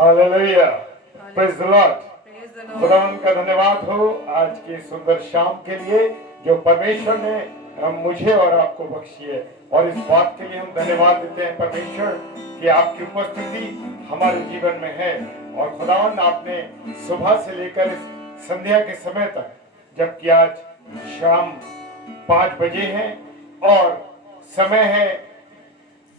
Hallelujah, praise the Lord. Praise the Lord. खुदावन का धन्यवाद हो आज की सुंदर शाम के लिए जो परमेश्वर ने मुझे और आपको बख्शी है, और इस बात के लिए हम धन्यवाद देते हैं परमेश्वर कि आपकी उपस्थिति हमारे जीवन में है। और खुदावन आपने सुबह से लेकर इस संध्या के समय तक, जबकि आज शाम 5 बजे है और समय है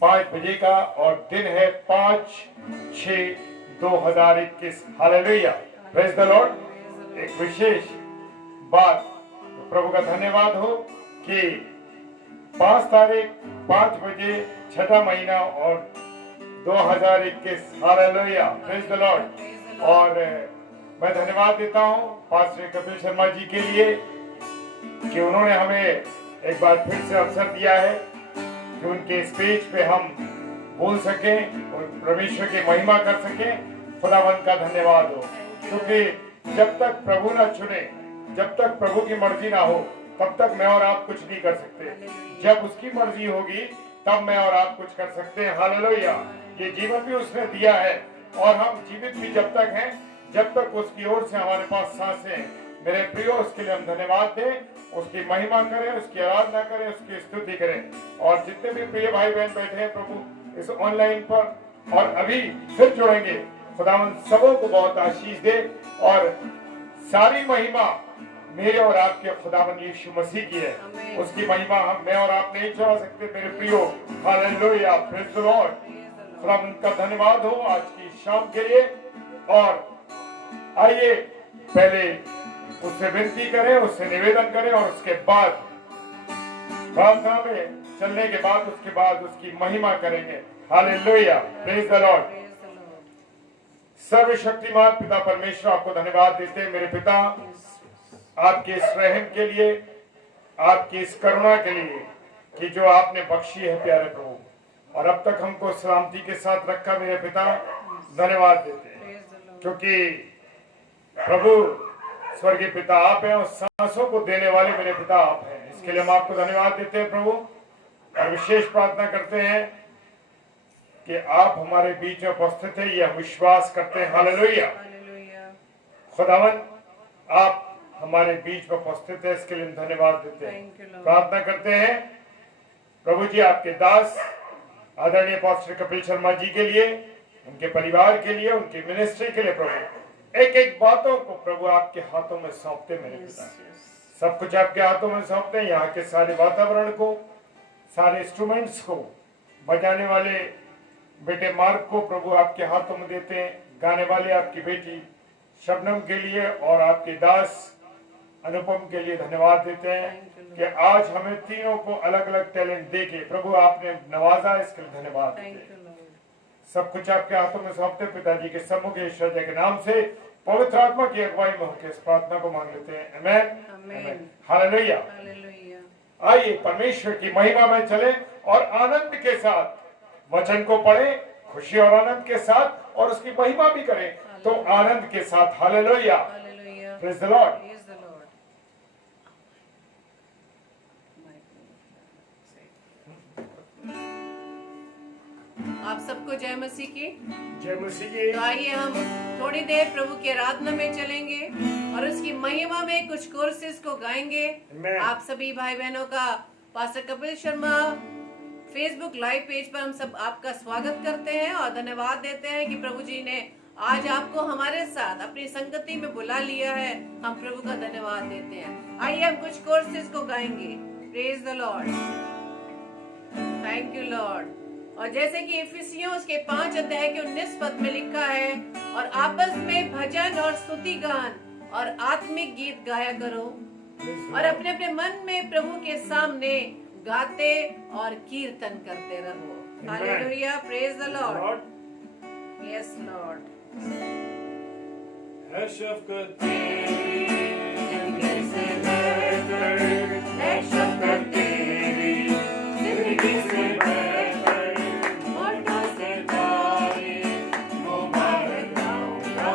5 बजे का और दिन है 5/6/2021। Hallelujah, praise the Lord. एक विशेष बात, प्रभु का धन्यवाद हो कि 5 तारीख 5 बजे 6ठा महीना और 2021। Hallelujah, praise the Lord. और मैं धन्यवाद देता हूँ पास्टर कपिल शर्मा जी के लिए कि उन्होंने हमें एक बार फिर से अवसर दिया है कि उनके स्टेज पे हम बोल सकें और परमेश्वर की महिमा कर सकें। खुदावंत का धन्यवाद हो, क्योंकि जब तक प्रभु ना चुने, जब तक प्रभु की मर्जी ना हो, तब तक मैं और आप कुछ नहीं कर सकते। जब उसकी मर्जी होगी तब मैं और आप कुछ कर सकते हैं। हालेलुया। ये जीवन भी उसने दिया है और हम जीवित भी जब तक हैं, जब तक उसकी ओर से हमारे पास सांसें हैं। मेरे प्रियो, उसके लिए हम धन्यवाद दें, उसकी महिमा करें, उसकी आराधना करें, उसकी स्तुति करें। और जितने भी प्रिय भाई बहन बैठे हैं प्रभु इस ऑनलाइन पर और अभी फिर जुड़ेंगे, खुदावंद सबों को बहुत आशीष दे। और सारी महिमा मेरे और आपके खुदावंद यीशु मसीह की है। उसकी महिमा मैं और आप नहीं चढ़ा सकते मेरे प्रियो। Hallelujah, praise the Lord. खुदावंद का धन्यवाद हो आज की शाम के लिए। और आइए पहले उससे विनती करें, उससे निवेदन करें और उसके बाद प्रार्थना में चलने के बाद उसके बाद उसकी महिमा करेंगे। Hallelujah, praise the Lord. सर्वशक्तिमान पिता परमेश्वर, आपको धन्यवाद देते हैं मेरे पिता, आपके इस रहम के लिए, आपकी इस करुणा के लिए कि जो आपने बख्शी है प्यारे प्रभु, और अब तक हमको सलामती के साथ रखा मेरे पिता। धन्यवाद देते हैं क्योंकि प्रभु स्वर्गीय पिता आप हैं और सांसों को देने वाले मेरे पिता आप हैं। इसके लिए हम आपको धन्यवाद देते हैं प्रभु, और विशेष प्रार्थना करते हैं कि आप हमारे बीच में उपस्थित हैं, यह विश्वास करते हैं। हालेलुया। खुदावन आप हमारे बीच में उपस्थित है, इसके लिए हम धन्यवाद देते हैं। प्रार्थना करते हैं प्रभु जी आपके दास आदरणीय पास्टर कपिल शर्मा जी के लिए, उनके परिवार के लिए, उनकी मिनिस्ट्री के लिए प्रभु एक एक बातों को प्रभु आपके हाथों में सौंपते मेरे पिता। सब कुछ आपके हाथों में सौंपते हैं। यहाँ के सारे वातावरण को, सारे इंस्ट्रूमेंट्स को, बजाने वाले बेटे मार्ग को प्रभु आपके हाथों में देते हैं। गाने वाले आपकी बेटी शबनम के लिए और आपके दास अनुपम के लिए धन्यवाद देते हैं कि आज हमें तीनों को अलग अलग टैलेंट देके प्रभु आपने नवाजा, इसके लिए धन्यवाद देते हैं। सब कुछ आपके हाथों में सौंपते पिताजी के सम्मुख ईश्वर के नाम से पवित्र आत्मा की अगुवाई में होकर इस प्रार्थना को मांग लेते हैं। आमेन, आमेन, हालेलुया। आइए परमेश्वर की महिमा में चले और आनंद के साथ वचन को पढ़ें, खुशी और आनंद के साथ, और उसकी महिमा भी करें तो आनंद के साथ। Hallelujah, praise the Lord. आप सबको जय मसीह की। जय मसीह की। तो आइए हम थोड़ी देर प्रभु की आराधना में चलेंगे और उसकी महिमा में कुछ कोर्सेज को गाएंगे। आप सभी भाई बहनों का pastor Kapil Sharma Facebook live page पर हम सब आपका स्वागत करते हैं और धन्यवाद देते हैं कि प्रभु जी ने आज आपको हमारे साथ अपनी संगति में बुला लिया है। हम प्रभु का धन्यवाद देते हैं। आइए हम कुछ कोर्सेज को गाएंगे। Praise the Lord, thank you Lord. और जैसे कि इफिसियों उसके 5 अध्याय के 19 पद में लिखा है, और आपस में भजन और स्तुति गान और आत्मिक गीत गाया करो और अपने अपने मन में प्रभु के सामने गाते और कीर्तन करते रहो। Hallelujah, praise the Lord. Yes Lord. है शफ़क़त तेरी जिंदगी से बेहतर, है शफ़क़त तेरी जिंदगी से बेहतर, मोटा से भारी मुबारक गाऊंगा,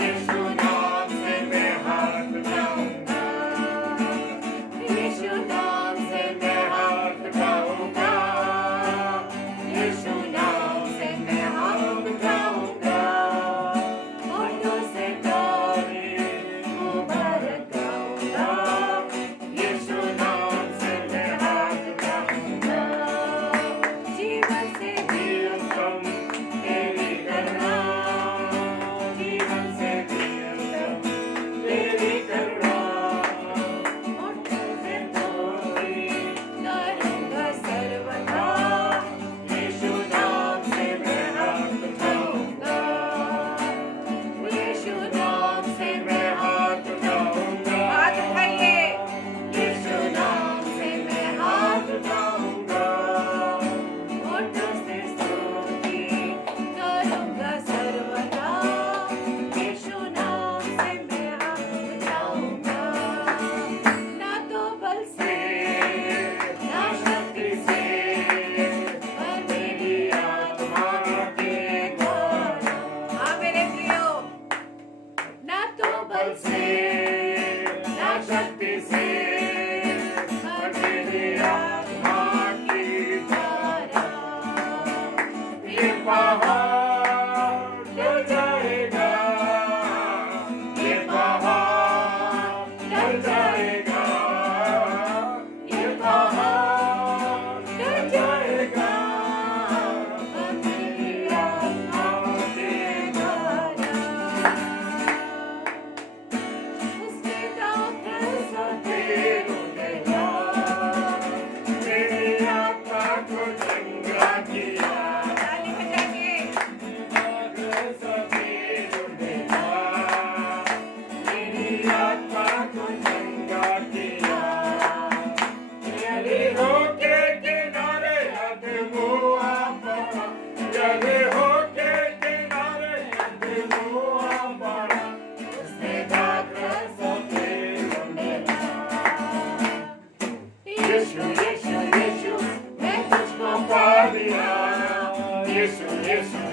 यीशु नाम से मैं हाथ उठाऊंगा, यीशु नाम से मैं हाथ उठाऊंगा, यीशु नाम से मैं हाथ उठाऊंगा।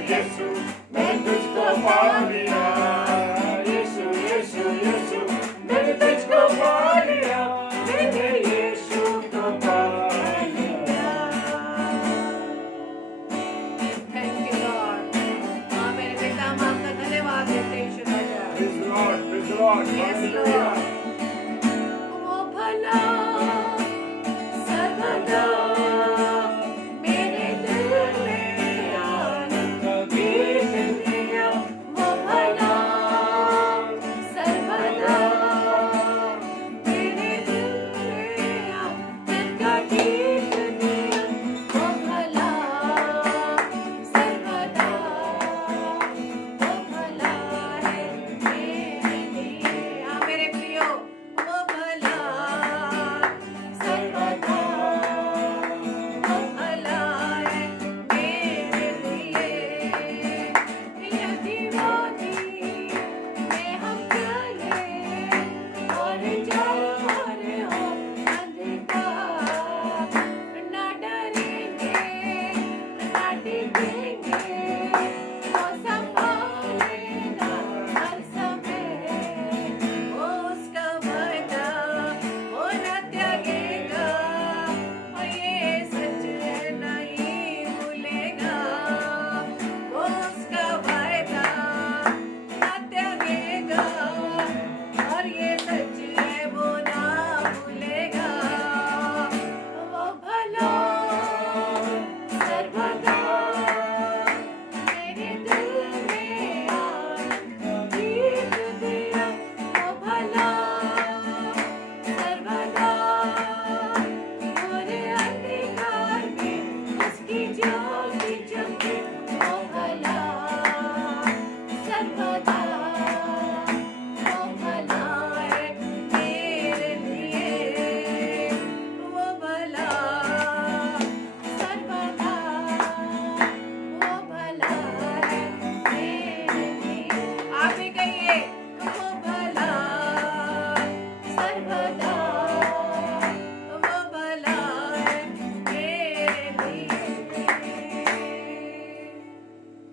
यीशु मैंने तुझको पा लिया, यीशु यीशु यीशु मैंने तुझको पा लिया, मैंने यीशु को पा लिया। Thank you Lord. हाँ मेरे पिता हम आपका धन्यवाद देते हैं यीशु राजा। Praise the Lord, praise the Lord, Yes, hallelujah। वो भला सर्वदा मेरे दिल में आनंद गीत दिया, वो भला सर्वदा मेरे दिल में आनंद का गीत दिया, वो भला सर्वदा वो भला है मेरे लिए। हाँ मेरे प्रियो वो भला सर्वदा वो भला है मेरे लिए। यदि वादी में हम चले और जाने हो अंधकार, ना डरेंगे ना डिगेंगे, वो संभालेगा हर समय। वो उसका वादा वो न त्यागेगा, और ये सच है नहीं भूलेगा। वो उसका वादा न त्यागेगा, और ये सच है वो ना भूलेगा। वो भला सर्वदा मेरे दिल में आनंद गीत दिया, वो भला सर्वदा पूरे अंधकार में उसकी ज्योति चमके, वो भला सर्वदा वो भला है मेरे लिए। वो भला सर्वदा वो भला है मेरे लिए। आप भी कहिए वो भला सर्वदा वो भला है मेरे लिए।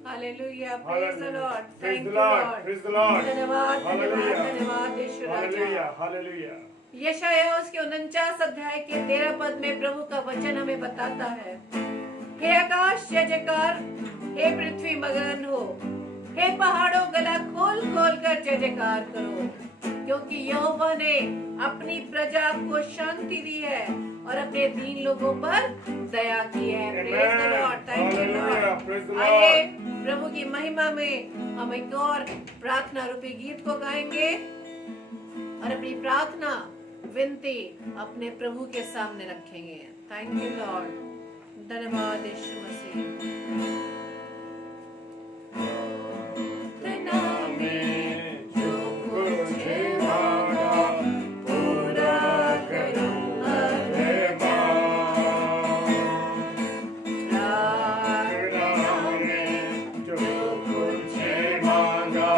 Hallelujah, praise the Lord, Praise thank the you Lord, Lord. praise the Lord, धन्यवाद धन्यवाद Hallelujah, धन्यवाद यीशु राजा। hallelujah, hallelujah। यशायाह उसके 49 अध्याय के 13 पद में प्रभु का वचन हमें बताता है, हे आकाश जय जयकार, हे पृथ्वी मगन हो, हे पहाड़ों गला खोल खोल कर जय जयकार करो, क्योंकि यहोवा ने अपनी प्रजा को शांति दी है और अपने दीन लोगों पर दया की है। Praise the Lord, thank you Hallelujah, praise the Lord. Lord। आइए प्रभु की महिमा में हम एक और प्रार्थना रूपी गीत को गाएंगे और अपनी प्रार्थना विनती अपने प्रभु के सामने रखेंगे। थैंक यू लॉर्ड, धन्यवाद यीशु मसीह। प्रार्थना में जो कुछ मांगा पूरा करूंगा मैं प्रार्थना में जो कुछ मांगा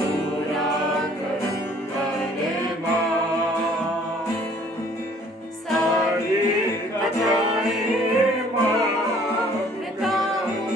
पूरा करूंगा रे सारी कथाएं मां बताऊं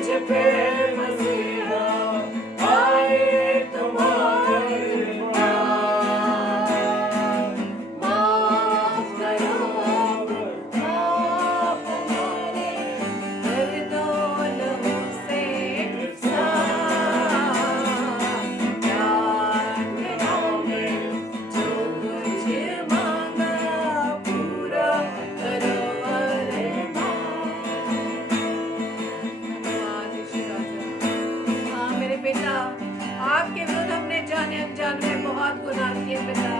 मुझ पे मसीहा आए तुम्हारे माफ करो आप हमारे कर दो लहू से साफ प्रार्थना में जो कुछ मांगा पूरा करो हाँ मेरे पिता, आपके विरुद्ध हमने जाने अनजान में बहुत गुनाह किए पिता।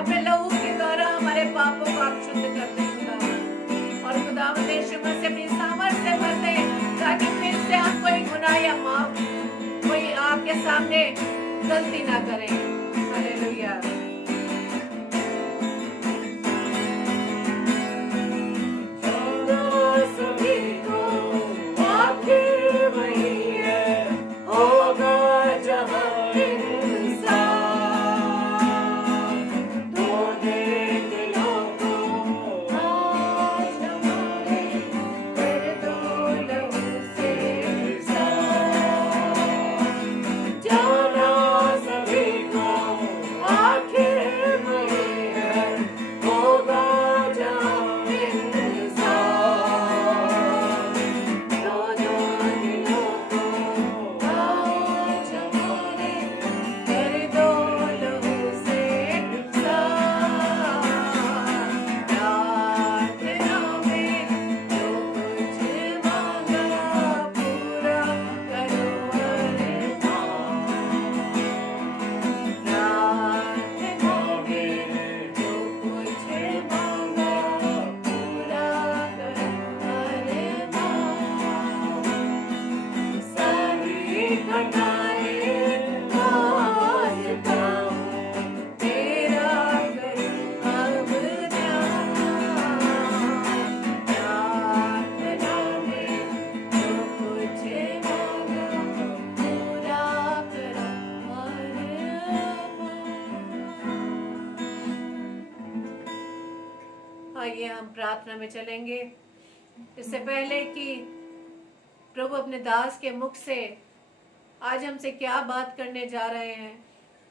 अपने लहू के द्वारा हमारे पापों को आप शुद्ध कर दें खुदा, और खुदावंद यीशु मसीह अपनी सामर्थ्य से भर दें, ताकि फिर से हम कोई गुनाह या माफ कोई आपके सामने गलती ना करें। हालेलुया। सभी को आपके वही है होगा जहाँ इंसान तो दे दिलों को आज हमारे कर दो लहू से साफ जाना सभी को आखिर वही है होगा जहाँ आइए हम प्रार्थना में चलेंगे। इससे पहले कि प्रभु अपने दास के मुख से आज हमसे क्या बात करने जा रहे हैं,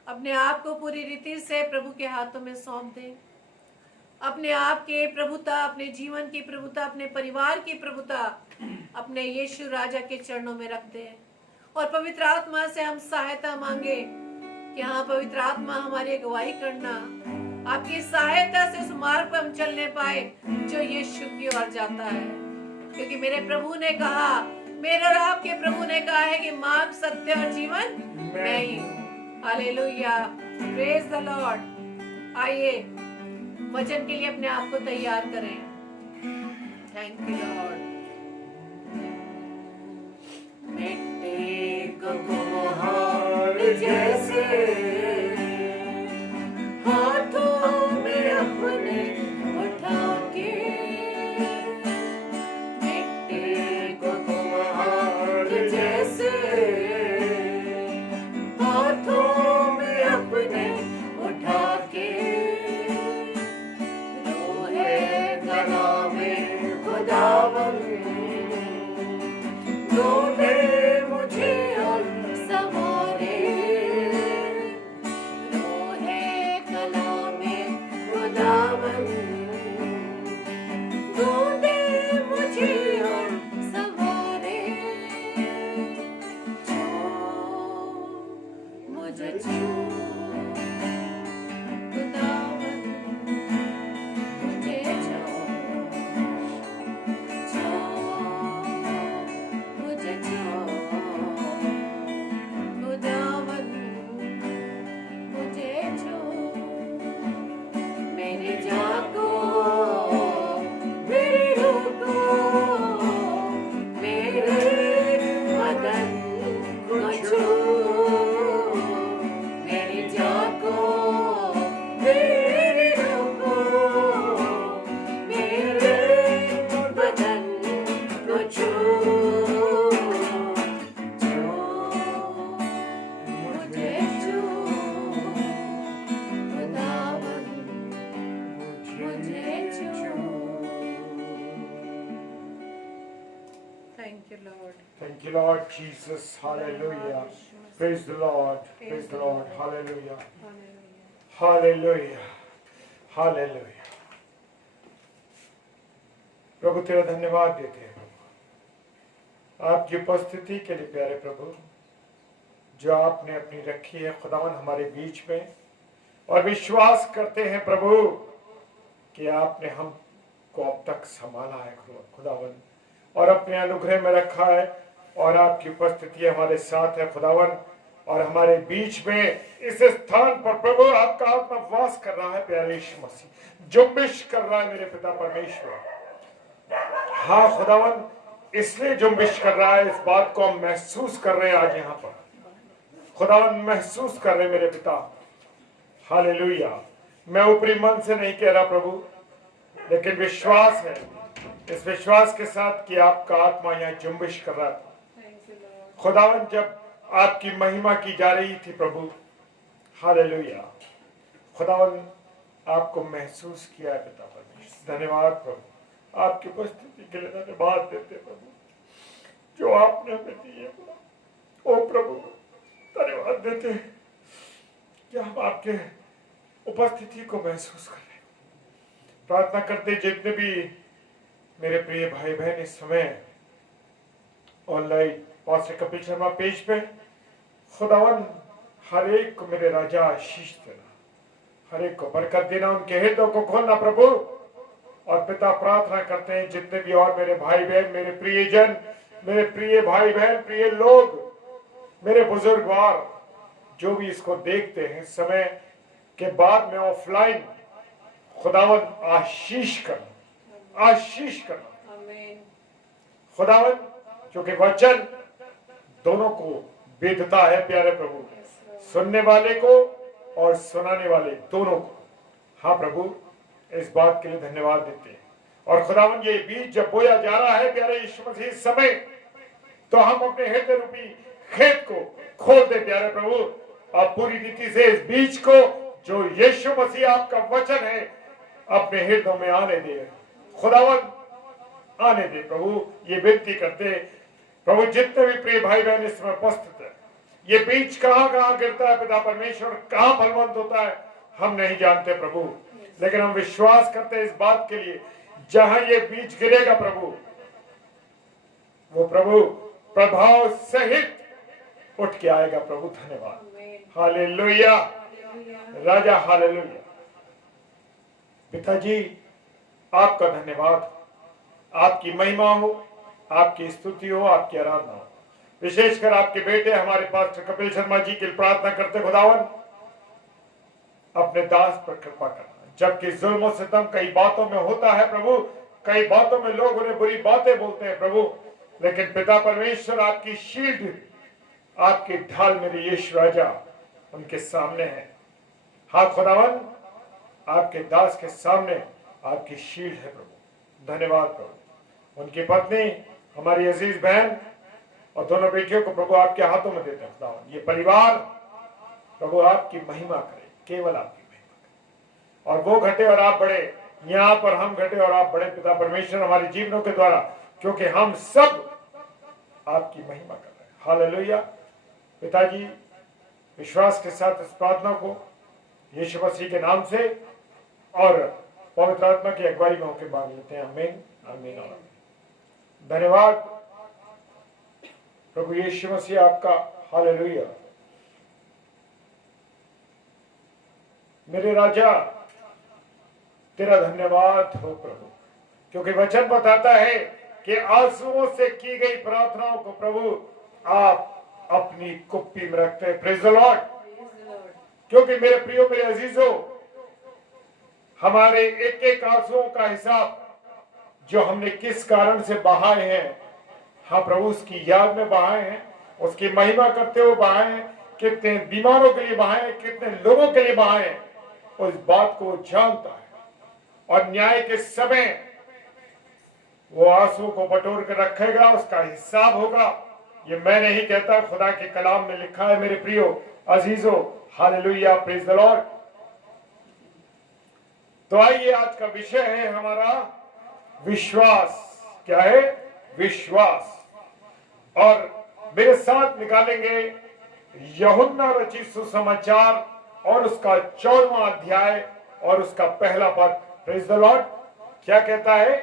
अपने आप को पूरी रीति से प्रभु के हाथों में सौंप दें। अपने आप के प्रभुता, अपने जीवन की प्रभुता, अपने परिवार की प्रभुता अपने यीशु राजा के चरणों में रख दें, और पवित्र आत्मा से हम सहायता मांगे कि हाँ पवित्र आत्मा हमारी अगुवाई करना, आपकी सहायता से उस मार्ग पर हम चलने पाए जो यीशु की ओर जाता है। क्योंकि मेरे प्रभु ने कहा, मेरे और आपके प्रभु ने कहा है कि मार्ग, सत्य और जीवन मैं ही हूँ। Hallelujah, praise the Lord. आइए वचन के लिए अपने आप को तैयार करें। Thank you Lord. मिट्टी को कुम्हार जैसे हाथों में अपने उठा के, मिट्टी को कुम्हार जैसे हाथों में अपने उठा के, लोहे गला में खुदावंद ढूंढे मुझे और सवारे, Thank you, Lord Jesus. Hallelujah. Praise the Lord. Praise the Lord. Hallelujah. Hallelujah. Hallelujah. प्रभु तेरा धन्यवाद देते हैं प्रभु आपकी उपस्थिति के लिए प्यारे प्रभु जो आपने अपनी रखी है खुदावन हमारे बीच में और विश्वास करते हैं प्रभु कि आपने हमको अब तक संभाला है खुदावन और अपने अनुग्रह में रखा है और आपकी उपस्थिति हमारे साथ है खुदावन और हमारे बीच में इस स्थान पर प्रभु आपका आत्मा वास कर रहा है प्यारे यीशु मसीह जुम्बिश कर रहा है मेरे पिता परमेश्वर हाँ खुदावन इसलिए जुम्बिश कर रहा है इस बात को हम महसूस कर रहे हैं आज यहाँ पर खुदावन महसूस कर रहे मेरे पिता हालेलुया मैं ऊपरी मन से नहीं कह रहा प्रभु लेकिन विश्वास है इस विश्वास के साथ कि आपका आत्मा यहाँ जुम्बिश कर रहा था खुदावन जब आपकी महिमा की जा रही थी प्रभु हालेलुया खुदावन आपको महसूस किया है पिता परमेश्वर धन्यवाद प्रभु आपकी उपस्थिति के लिए धन्यवाद देते प्रभु जो आपने हमें दी है ओ प्रभु धन्यवाद देते कि हम आपके उपस्थिति को महसूस कर रहे प्रार्थना करते जितने भी मेरे प्रिय भाई बहन इस समय online pastor Kapil Sharma page पे खुदावन हर एक को मेरे राजा आशीष देना हर एक को बरकत देना उनके हृदयों को खोलना प्रभु और पिता प्रार्थना करते हैं जितने भी और मेरे भाई बहन मेरे प्रियजन मेरे प्रिय भाई बहन प्रिय लोग मेरे बुजुर्गवार जो भी इसको देखते हैं समय के बाद में ऑफलाइन खुदावन आशीष करना खुदावन क्योंकि वचन दोनों को वेदता है प्यारे प्रभु सुनने वाले को और सुनाने वाले दोनों को हाँ प्रभु इस बात के लिए धन्यवाद देते हैं और खुदावन ये बीज जब बोया जा रहा है प्यारे यीशु मसीह समय तो हम अपने हृदय रूपी खेत को खोल दे प्यारे प्रभु और पूरी रीति से इस बीज को जो यीशु मसीह आपका वचन है अपने हृदय में आने दे खुदावन आने दे प्रभु ये विनती करते प्रभु जितने भी प्रिय भाई बहन इस समय उपस्थित है ये बीज कहाँ कहाँ गिरता है पिता परमेश्वर कहाँ फलवंत होता है हम नहीं जानते प्रभु लेकिन हम विश्वास करते हैं इस बात के लिए जहां ये बीज गिरेगा प्रभु वो प्रभु प्रभाव सहित उठ के आएगा प्रभु धन्यवाद हालेलुया राजा हालेलुया पिताजी आपका धन्यवाद आपकी महिमा हो आपकी स्तुति हो आपकी आराधना हो विशेषकर आपके बेटे हमारे पास्टर कपिल शर्मा जी की प्रार्थना करते खुदावन अपने दास पर कृपा करना जबकि जुल्म और सितम कई बातों में होता है प्रभु कई बातों में लोग उन्हें बुरी बातें बोलते हैं प्रभु लेकिन पिता परमेश्वर आपकी शील्ड आपकी ढाल मेरे यीशु राजा उनके सामने है हाँ खुदावन आपके दास के सामने आपकी शील्ड है प्रभु धन्यवाद प्रभु उनकी पत्नी हमारी अजीज बहन और दोनों बेटियों को प्रभु आपके हाथों में देते हैं खुदावन ये परिवार प्रभु आपकी महिमा करे केवल आपकी महिमा करे और वो घटे और आप बढ़े यहाँ पर हम घटे और आप बड़े पिता परमेश्वर हमारे जीवनों के द्वारा क्योंकि हम सब आपकी महिमा कर रहे हैं हालेलुया पिताजी विश्वास के साथ इस प्रार्थना को यीशु मसीह के नाम से और पवित्र आत्मा की अगुवाई में होकर मांग लेते हैं आमीन आमीन और आमीन धन्यवाद प्रभु यीशु मसीह आपका हालेलुया मेरे राजा तेरा धन्यवाद हो प्रभु क्योंकि वचन बताता है कि आंसुओं से की गई प्रार्थनाओं को प्रभु आप अपनी कुप्पी में रखते हैं प्रेज़ द लॉर्ड क्योंकि मेरे प्रियो मेरे अजीजों हमारे एक एक आंसुओं का हिसाब जो हमने किस कारण से बहाए हैं हाँ प्रभु उसकी याद में बहाए हैं उसकी महिमा करते हुए बहाए हैं कितने बीमारों के लिए बहाए हैं कितने लोगों के लिए बहाए हैं उस बात को जानता है और न्याय के समय वो आंसू को बटोर कर रखेगा उसका हिसाब होगा ये मैं नहीं कहता खुदा के कलाम में लिखा है मेरे प्रियो अजीजों हालेलुया प्रेज़ द लॉर्ड तो आइए आज का विषय है हमारा विश्वास क्या है विश्वास और मेरे साथ निकालेंगे यूहन्ना रचित सुसमाचार और उसका 14वां अध्याय और उसका पहला पद। Praise the Lord. क्या कहता है?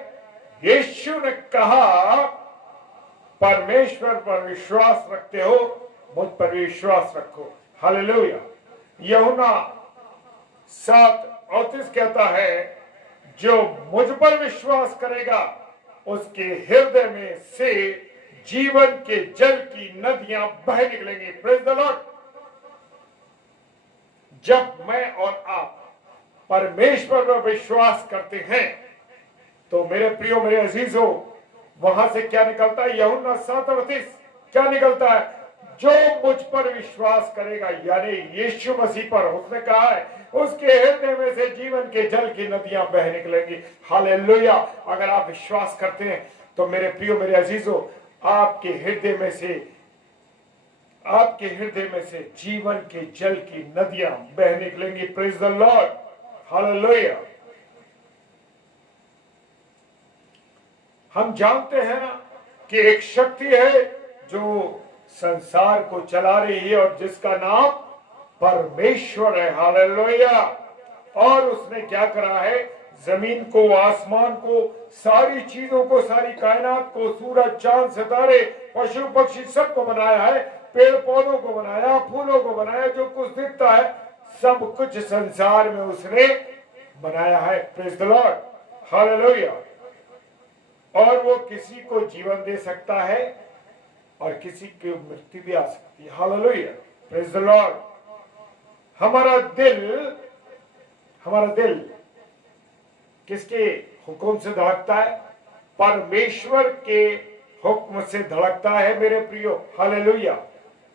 यीशु ने कहा, परमेश्वर पर विश्वास रखते हो, मुझ पर विश्वास रखो। हालेलुया। यूहन्ना 7:38 कहता है, जो मुझ पर विश्वास करेगा उसके हृदय में से जीवन के जल की नदियां बह निकलेंगी। Praise the Lord. जब मैं और आप परमेश्वर पर विश्वास करते हैं तो मेरे प्रियो, मेरे अजीजों, वहां से क्या निकलता है? यूहन्ना 7:38 क्या निकलता है? जो मुझ पर विश्वास करेगा, यानी यीशु मसीह पर, उसने कहा है उसके हृदय में से जीवन के जल की नदियां बह निकलेंगी। हालेलुया। अगर आप विश्वास करते हैं तो मेरे प्रियो, मेरे अजीजों, आपके हृदय में से जीवन के जल की नदियां बह निकलेंगी। Praise the Lord. हालेलुया। हम जानते हैं ना कि एक शक्ति है जो संसार को चला रही है और जिसका नाम परमेश्वर है। हालेलुया। और उसने क्या करा है? जमीन को, आसमान को, सारी चीजों को, सारी कायनात को, सूरज, चांद, सितारे, पशु पक्षी सबको बनाया है, पेड़ पौधों को बनाया, फूलों को बनाया, जो कुछ दिखता है सब कुछ संसार में उसने बनाया है। Praise the Lord. हालेलुया। और वो किसी को जीवन दे सकता है और किसी की मृत्यु भी आ सकती है। हालेलुया। Praise the Lord. हमारा दिल किसके हुक्म से धड़कता है? परमेश्वर के हुक्म से धड़कता है मेरे प्रियो। हालेलुया।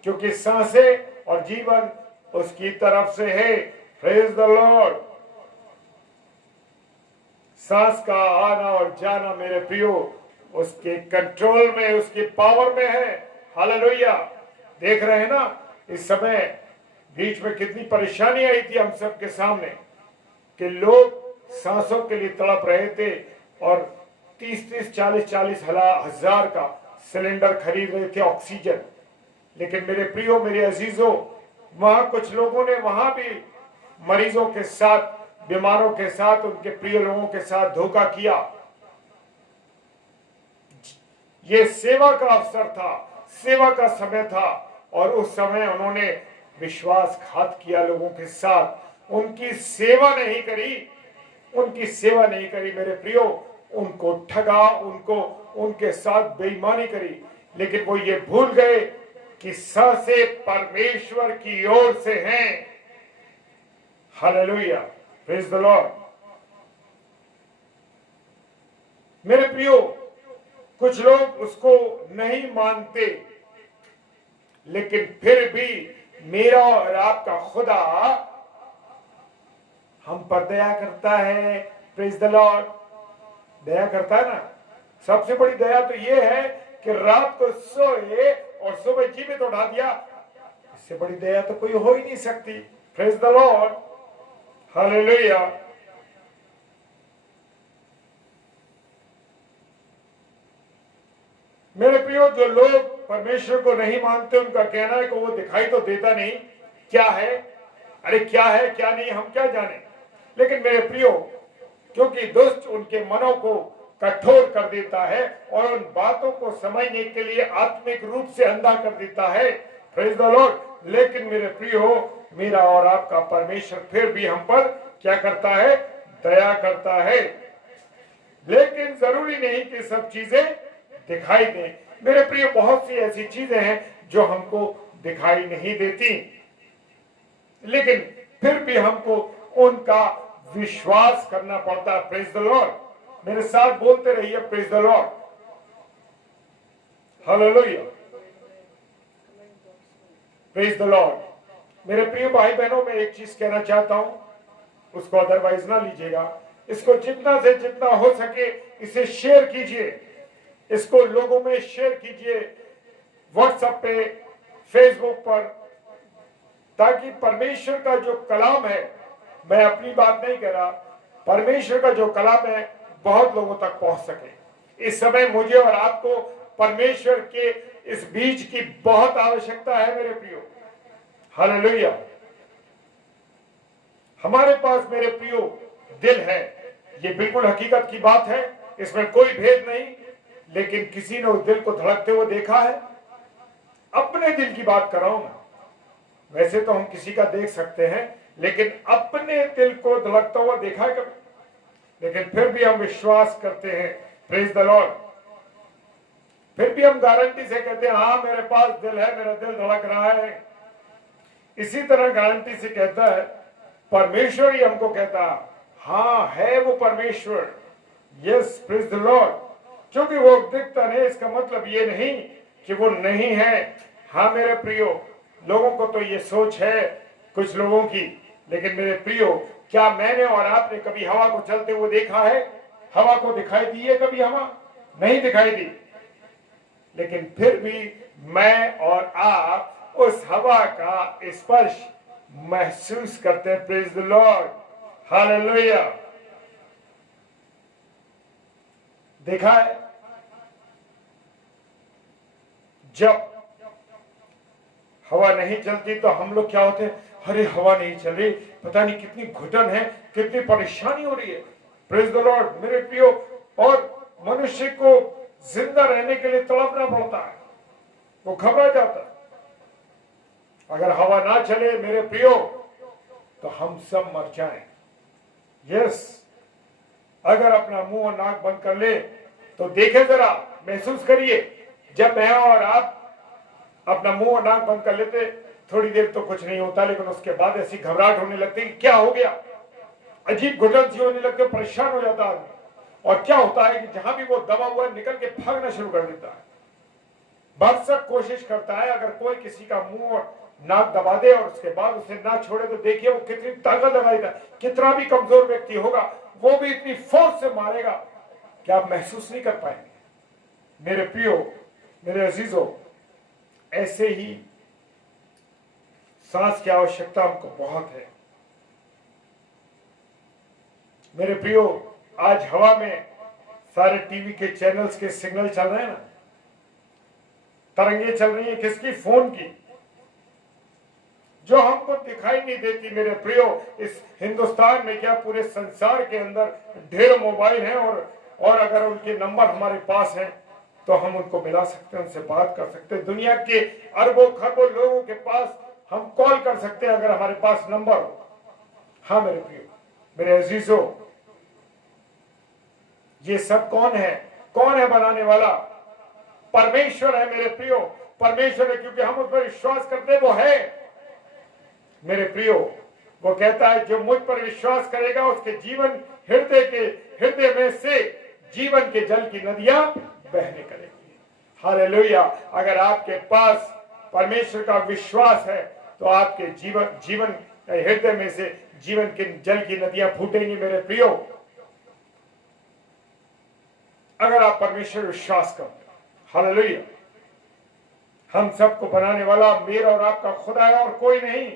क्योंकि सांसें और जीवन उसकी तरफ से है। Praise the Lord. सांस का आना और जाना मेरे प्रियो उसके कंट्रोल में, उसके पावर में है। हालेलुया। देख रहे हैं ना, इस समय बीच में कितनी परेशानी आई थी हम सबके सामने कि लोग सांसों के लिए तड़प रहे थे और 30-30, 40-40 हजार का सिलेंडर खरीद रहे थे, ऑक्सीजन। लेकिन मेरे प्रियो, मेरे अजीजों, वहां कुछ लोगों ने वहां भी मरीजों के साथ, बीमारों के साथ, उनके प्रिय लोगों के साथ धोखा किया। ये सेवा का अवसर था, सेवा का समय था और उस समय उन्होंने विश्वासघात किया लोगों के साथ। उनकी सेवा नहीं करी मेरे प्रियो, उनको ठगा, उनके साथ बेईमानी करी। लेकिन वो ये भूल गए कि सांसें परमेश्वर की ओर से हैं। हालेलुया। Praise the Lord. मेरे प्रियो, कुछ लोग उसको नहीं मानते, लेकिन फिर भी मेरा और आपका खुदा हम पर दया करता है। Praise the Lord. दया करता है ना। सबसे बड़ी दया तो ये है कि रात को सोए और सुबह जीवित उठा दिया। इससे बड़ी दया तो कोई हो ही नहीं सकती। Praise the Lord. हालेलुया। मेरे प्रियो, जो लोग परमेश्वर को नहीं मानते उनका कहना है कि वो दिखाई तो देता नहीं। क्या है? अरे क्या है क्या नहीं हम क्या जाने। लेकिन मेरे प्रियो, क्योंकि दुष्ट उनके मनों को कठोर कर देता है और उन बातों को समझने के लिए आत्मिक रूप से अंधा कर देता है। Praise the Lord. लेकिन मेरे प्रियो, मेरा और आपका परमेश्वर फिर भी हम पर क्या करता है? दया करता है। लेकिन जरूरी नहीं कि सब चीजें दिखाई दें। मेरे प्रिय, बहुत सी ऐसी चीजें हैं जो हमको दिखाई नहीं देती, लेकिन फिर भी हमको उनका विश्वास करना पड़ता है। Praise the Lord. मेरे साथ बोलते रहिए, praise the Lord. Hallelujah. Praise the Lord. मेरे प्रिय भाई बहनों, मैं एक चीज कहना चाहता हूं, उसको अदरवाइज ना लीजिएगा। इसको जितना से जितना हो सके इसे शेयर कीजिए, इसको लोगों में शेयर कीजिए, व्हाट्सएप पे, फेसबुक पर, ताकि परमेश्वर का जो कलाम है, मैं अपनी बात नहीं कह रहा, परमेश्वर का जो कलाम है बहुत लोगों तक पहुंच सके। इस समय मुझे और आपको परमेश्वर के इस बीज की बहुत आवश्यकता है मेरे प्रियो। हालेलुया। हमारे पास मेरे प्रियो दिल है, ये बिल्कुल हकीकत की बात है, इसमें कोई भेद नहीं। लेकिन किसी ने उस दिल को धड़कते हुए देखा है? अपने दिल की बात कर रहा हूं मैं। वैसे तो हम किसी का देख सकते हैं, लेकिन अपने दिल को धड़कता हुआ देखा है कभी? लेकिन फिर भी हम विश्वास करते हैं, प्रेज द लॉर्ड। फिर भी हम गारंटी से कहते हैं हाँ मेरे पास दिल है, मेरा दिल धड़क रहा है। इसी तरह गारंटी से कहता है परमेश्वर ही हमको कहता है हाँ है वो परमेश्वर। Yes, praise the Lord. क्योंकि वो दिखता नहीं इसका मतलब ये नहीं कि वो नहीं है। हाँ मेरे प्रियो, लोगों को तो ये सोच है कुछ लोगों की, लेकिन मेरे प्रियो क्या मैंने और आपने कभी हवा को चलते हुए देखा है? हवा को दिखाई दी है कभी हवा? नहीं दिखाई दी। लेकिन फिर भी मैं और आप उस हवा का स्पर्श महसूस करते हैं। Praise the Lord, hallelujah. देखा है जब हवा नहीं चलती तो हम लोग क्या होते हैं, अरे हवा नहीं चल रही, पता नहीं कितनी घुटन है, कितनी परेशानी हो रही है। प्रेज द लॉर्ड मेरे प्रियो। और मनुष्य को जिंदा रहने के लिए तड़पना पड़ता है, वो घबरा जाता है। अगर हवा ना चले मेरे प्रियो तो हम सब मर जाएं। यस, अगर अपना मुंह और नाक बंद कर ले तो देखे जरा, महसूस करिए, जब मैं और आप अपना मुंह और नाक बंद कर लेते थोड़ी देर तो कुछ नहीं होता, लेकिन उसके बाद ऐसी घबराहट होने लगती है, क्या हो गया, अजीब घुटन सी होने लगती है, परेशान हो जाता है। और क्या होता है कि जहां भी वो दबा हुआ निकल के भागना शुरू कर देता है, भरसक कोशिश करता है। अगर कोई किसी का मुंह और नाक दबा दे और उसके बाद उसे ना छोड़े तो देखिए वो कितनी ताकत लगाएगा। कितना भी कमजोर व्यक्ति होगा वो भी इतनी फोर्स से मारेगा कि आप महसूस नहीं कर पाएंगे। मेरे प्रियो, मेरे अजीजों, ऐसे ही सांस की आवश्यकता हमको बहुत है। मेरे प्रियो, आज हवा में सारे टीवी के चैनल्स के सिग्नल चल रहे हैं ना, तरंगे चल रही हैं किसकी? फोन की, जो हमको दिखाई नहीं देती। मेरे प्रियो, इस हिंदुस्तान में क्या पूरे संसार के अंदर ढेर मोबाइल हैं और अगर उनके नंबर हमारे पास हैं तो हम उनको मिला सकते हैं, उनसे बात कर सकते हैं। दुनिया के अरबों खरबों लोगों के पास हम कॉल कर सकते हैं अगर हमारे पास नंबर हो। हाँ मेरे प्रियो, मेरे अजीजों, ये सब कौन है? कौन है बनाने वाला? परमेश्वर है मेरे प्रियो, परमेश्वर है। क्योंकि हम उस पर विश्वास करते हैं, वो है मेरे प्रियो। वो कहता है जो मुझ पर विश्वास करेगा उसके जीवन हृदय में से जीवन के जल की नदियां बहने करेगी। हालेलुया। अगर आपके पास परमेश्वर का विश्वास है तो आपके जीवन हृदय में से जीवन के जल की नदियां फूटेंगी मेरे प्रियो। अगर आप परमेश्वर विश्वास करो। हालेलुया। हम सबको बनाने वाला मेरा और आपका खुदा है और कोई नहीं।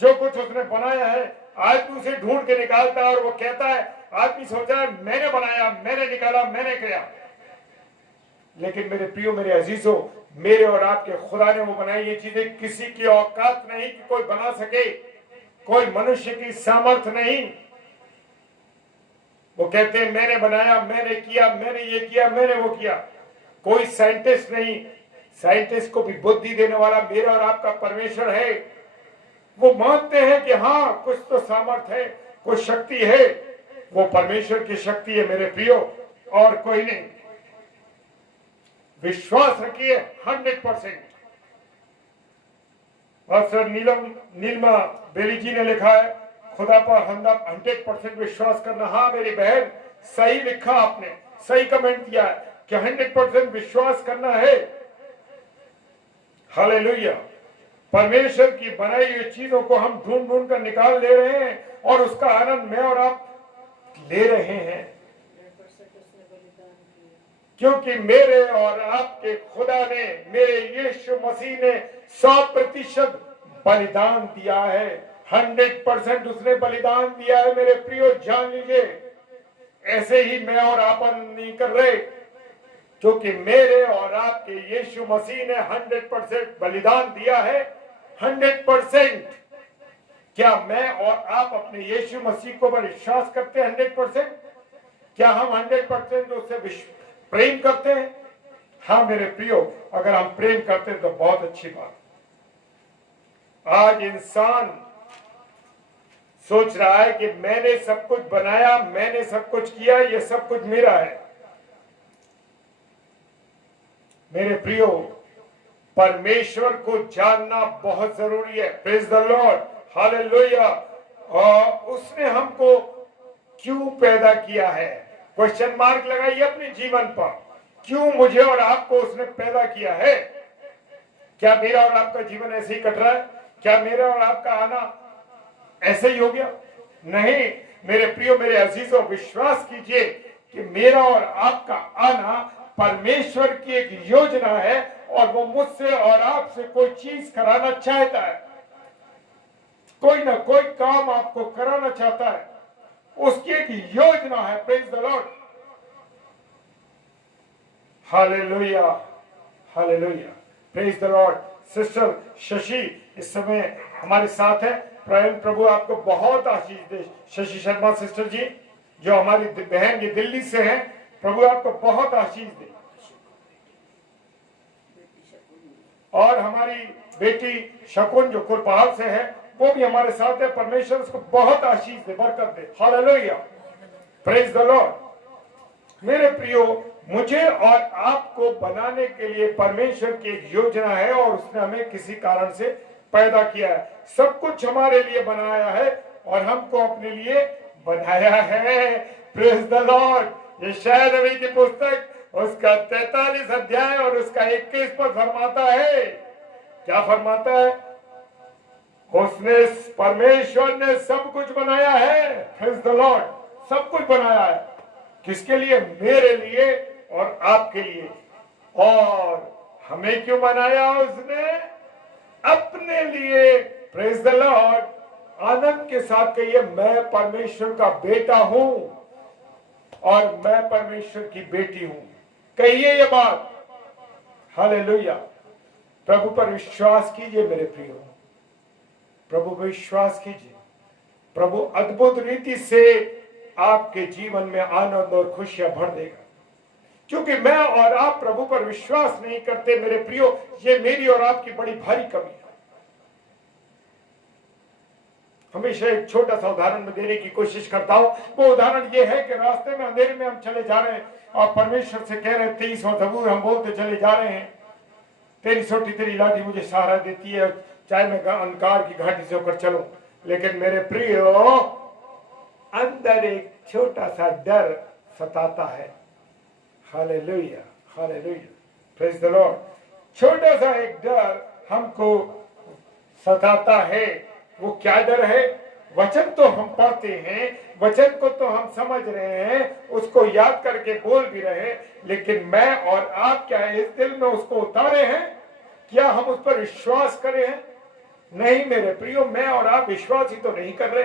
जो कुछ उसने बनाया है आदमी उसे ढूंढ के निकालता है और वो कहता है, आदमी सोच रहा है मैंने बनाया, मैंने निकाला, मैंने किया। लेकिन मेरे प्रियो, मेरे अजीजों, मेरे और आपके खुदा ने वो बनाई ये चीजें। किसी की औकात नहीं कि कोई बना सके, कोई मनुष्य की सामर्थ्य नहीं। वो कहते हैं मैंने बनाया, मैंने किया, मैंने ये किया, मैंने वो किया। कोई साइंटिस्ट नहीं। साइंटिस्ट को भी बुद्धि देने वाला मेरा और आपका परमेश्वर है। वो मानते हैं कि हाँ कुछ तो सामर्थ्य है, कुछ शक्ति है। वो परमेश्वर की शक्ति है मेरे प्रियो, और कोई नहीं। विश्वास रखिए 100%। सर नीलमा बेली जी ने लिखा है खुदा पर 100% विश्वास करना। हाँ मेरी बहन, सही लिखा आपने, सही कमेंट दिया है कि 100% विश्वास करना है। हालेलुया। परमेश्वर की बनाई हुई चीजों को हम ढूंढ ढूंढ कर निकाल ले रहे हैं और उसका आनंद मैं और आप ले रहे हैं, क्योंकि मेरे और आपके खुदा ने, मेरे यीशु मसीह ने 100% बलिदान दिया है। 100% उसने बलिदान दिया है मेरे प्रियो, जान लीजिए। ऐसे ही मैं और आप नहीं कर रहे, क्योंकि मेरे और आपके यीशु मसीह ने 100% बलिदान दिया है। 100%। क्या मैं और आप अपने यीशु मसीह को पर विश्वास करते हैं? 100%। क्या हम 100% उससे प्रेम करते हैं? हाँ मेरे प्रियो, अगर हम प्रेम करते हैं तो बहुत अच्छी बात। आज इंसान सोच रहा है कि मैंने सब कुछ बनाया, मैंने सब कुछ किया, ये सब कुछ मेरा है। मेरे प्रियो, परमेश्वर को जानना बहुत जरूरी है। Praise the Lord, hallelujah. और उसने हमको क्यों पैदा किया है? क्वेश्चन मार्क लगाइए अपने जीवन पर। क्यों मुझे और आपको उसने पैदा किया है? क्या मेरा और आपका जीवन ऐसे ही कट रहा है? क्या मेरा और आपका आना ऐसे ही हो गया? नहीं मेरे प्रियो, मेरे अजीजों, विश्वास कीजिए कि मेरा और आपका आना परमेश्वर की एक योजना है और वो मुझसे और आपसे कोई चीज कराना चाहता है। कोई ना कोई काम आपको कराना चाहता है, उसकी एक योजना है। Praise the Lord, hallelujah, hallelujah, praise the Lord. Sister Shashi इस समय हमारे साथ है। प्रभु आपको बहुत आशीष दे। शशि शर्मा सिस्टर जी, जो हमारी बहन ये दिल्ली से हैं, प्रभु आपको बहुत आशीष दे। और हमारी बेटी शकुन जो कुरपहाड़ से है, वो भी हमारे साथ है। परमेश्वर उसको बहुत आशीष दे, बरकत दे। Hallelujah, praise the Lord. मेरे प्रियो, मुझे और आपको बनाने के लिए परमेश्वर की एक योजना है और उसने हमें किसी कारण से पैदा किया है। सब कुछ हमारे लिए बनाया है और हमको अपने लिए बनाया है। Praise the Lord. यशायाह नबी की पुस्तक उसका 43 अध्याय और उसका 21 पर फरमाता है, क्या फरमाता है? उसने, परमेश्वर ने सब कुछ बनाया है। प्रेज द लॉर्ड, सब कुछ बनाया है। किसके लिए? मेरे लिए और आपके लिए। और हमें क्यों बनाया उसने? अपने लिए। Praise the Lord. आनंद के साथ कहिए, मैं परमेश्वर का बेटा हूं और मैं परमेश्वर की बेटी हूं। कहिए ये बात। हालेलुया। प्रभु पर विश्वास कीजिए मेरे प्रियो, प्रभु पर विश्वास कीजिए। प्रभु अद्भुत रीति से आपके जीवन में आनंद और खुशियां भर देगा। क्योंकि मैं और आप प्रभु पर विश्वास नहीं करते मेरे प्रियो, ये मेरी और आपकी बड़ी भारी कमी है। हमेशा एक छोटा सा उदाहरण में देने की कोशिश करता हूं। वो उदाहरण ये है कि रास्ते में अंधेरे में हम चले जा रहे हैं और परमेश्वर से कह रहे हैं, 23वां ज़बूर हम बोलते चले जा रहे हैं, तेरी सोटी तेरी लाठी मुझे सहारा देती है, चाहे मैं अंधकार की घाटी से होकर चलूं। लेकिन मेरे प्रियो, अंदर एक छोटा सा डर सताता है। Hallelujah, hallelujah, praise the Lord. छोटा सा एक डर हमको सताता है। वो क्या डर है? वचन तो हम पढ़ते हैं, वचन को तो हम समझ रहे हैं, उसको याद करके बोल भी रहे हैं, लेकिन मैं और आप क्या है, इस दिल में उसको उतारे हैं? क्या हम उस पर विश्वास करें हैं? नहीं मेरे प्रियो, मैं और आप विश्वास ही तो नहीं कर रहे।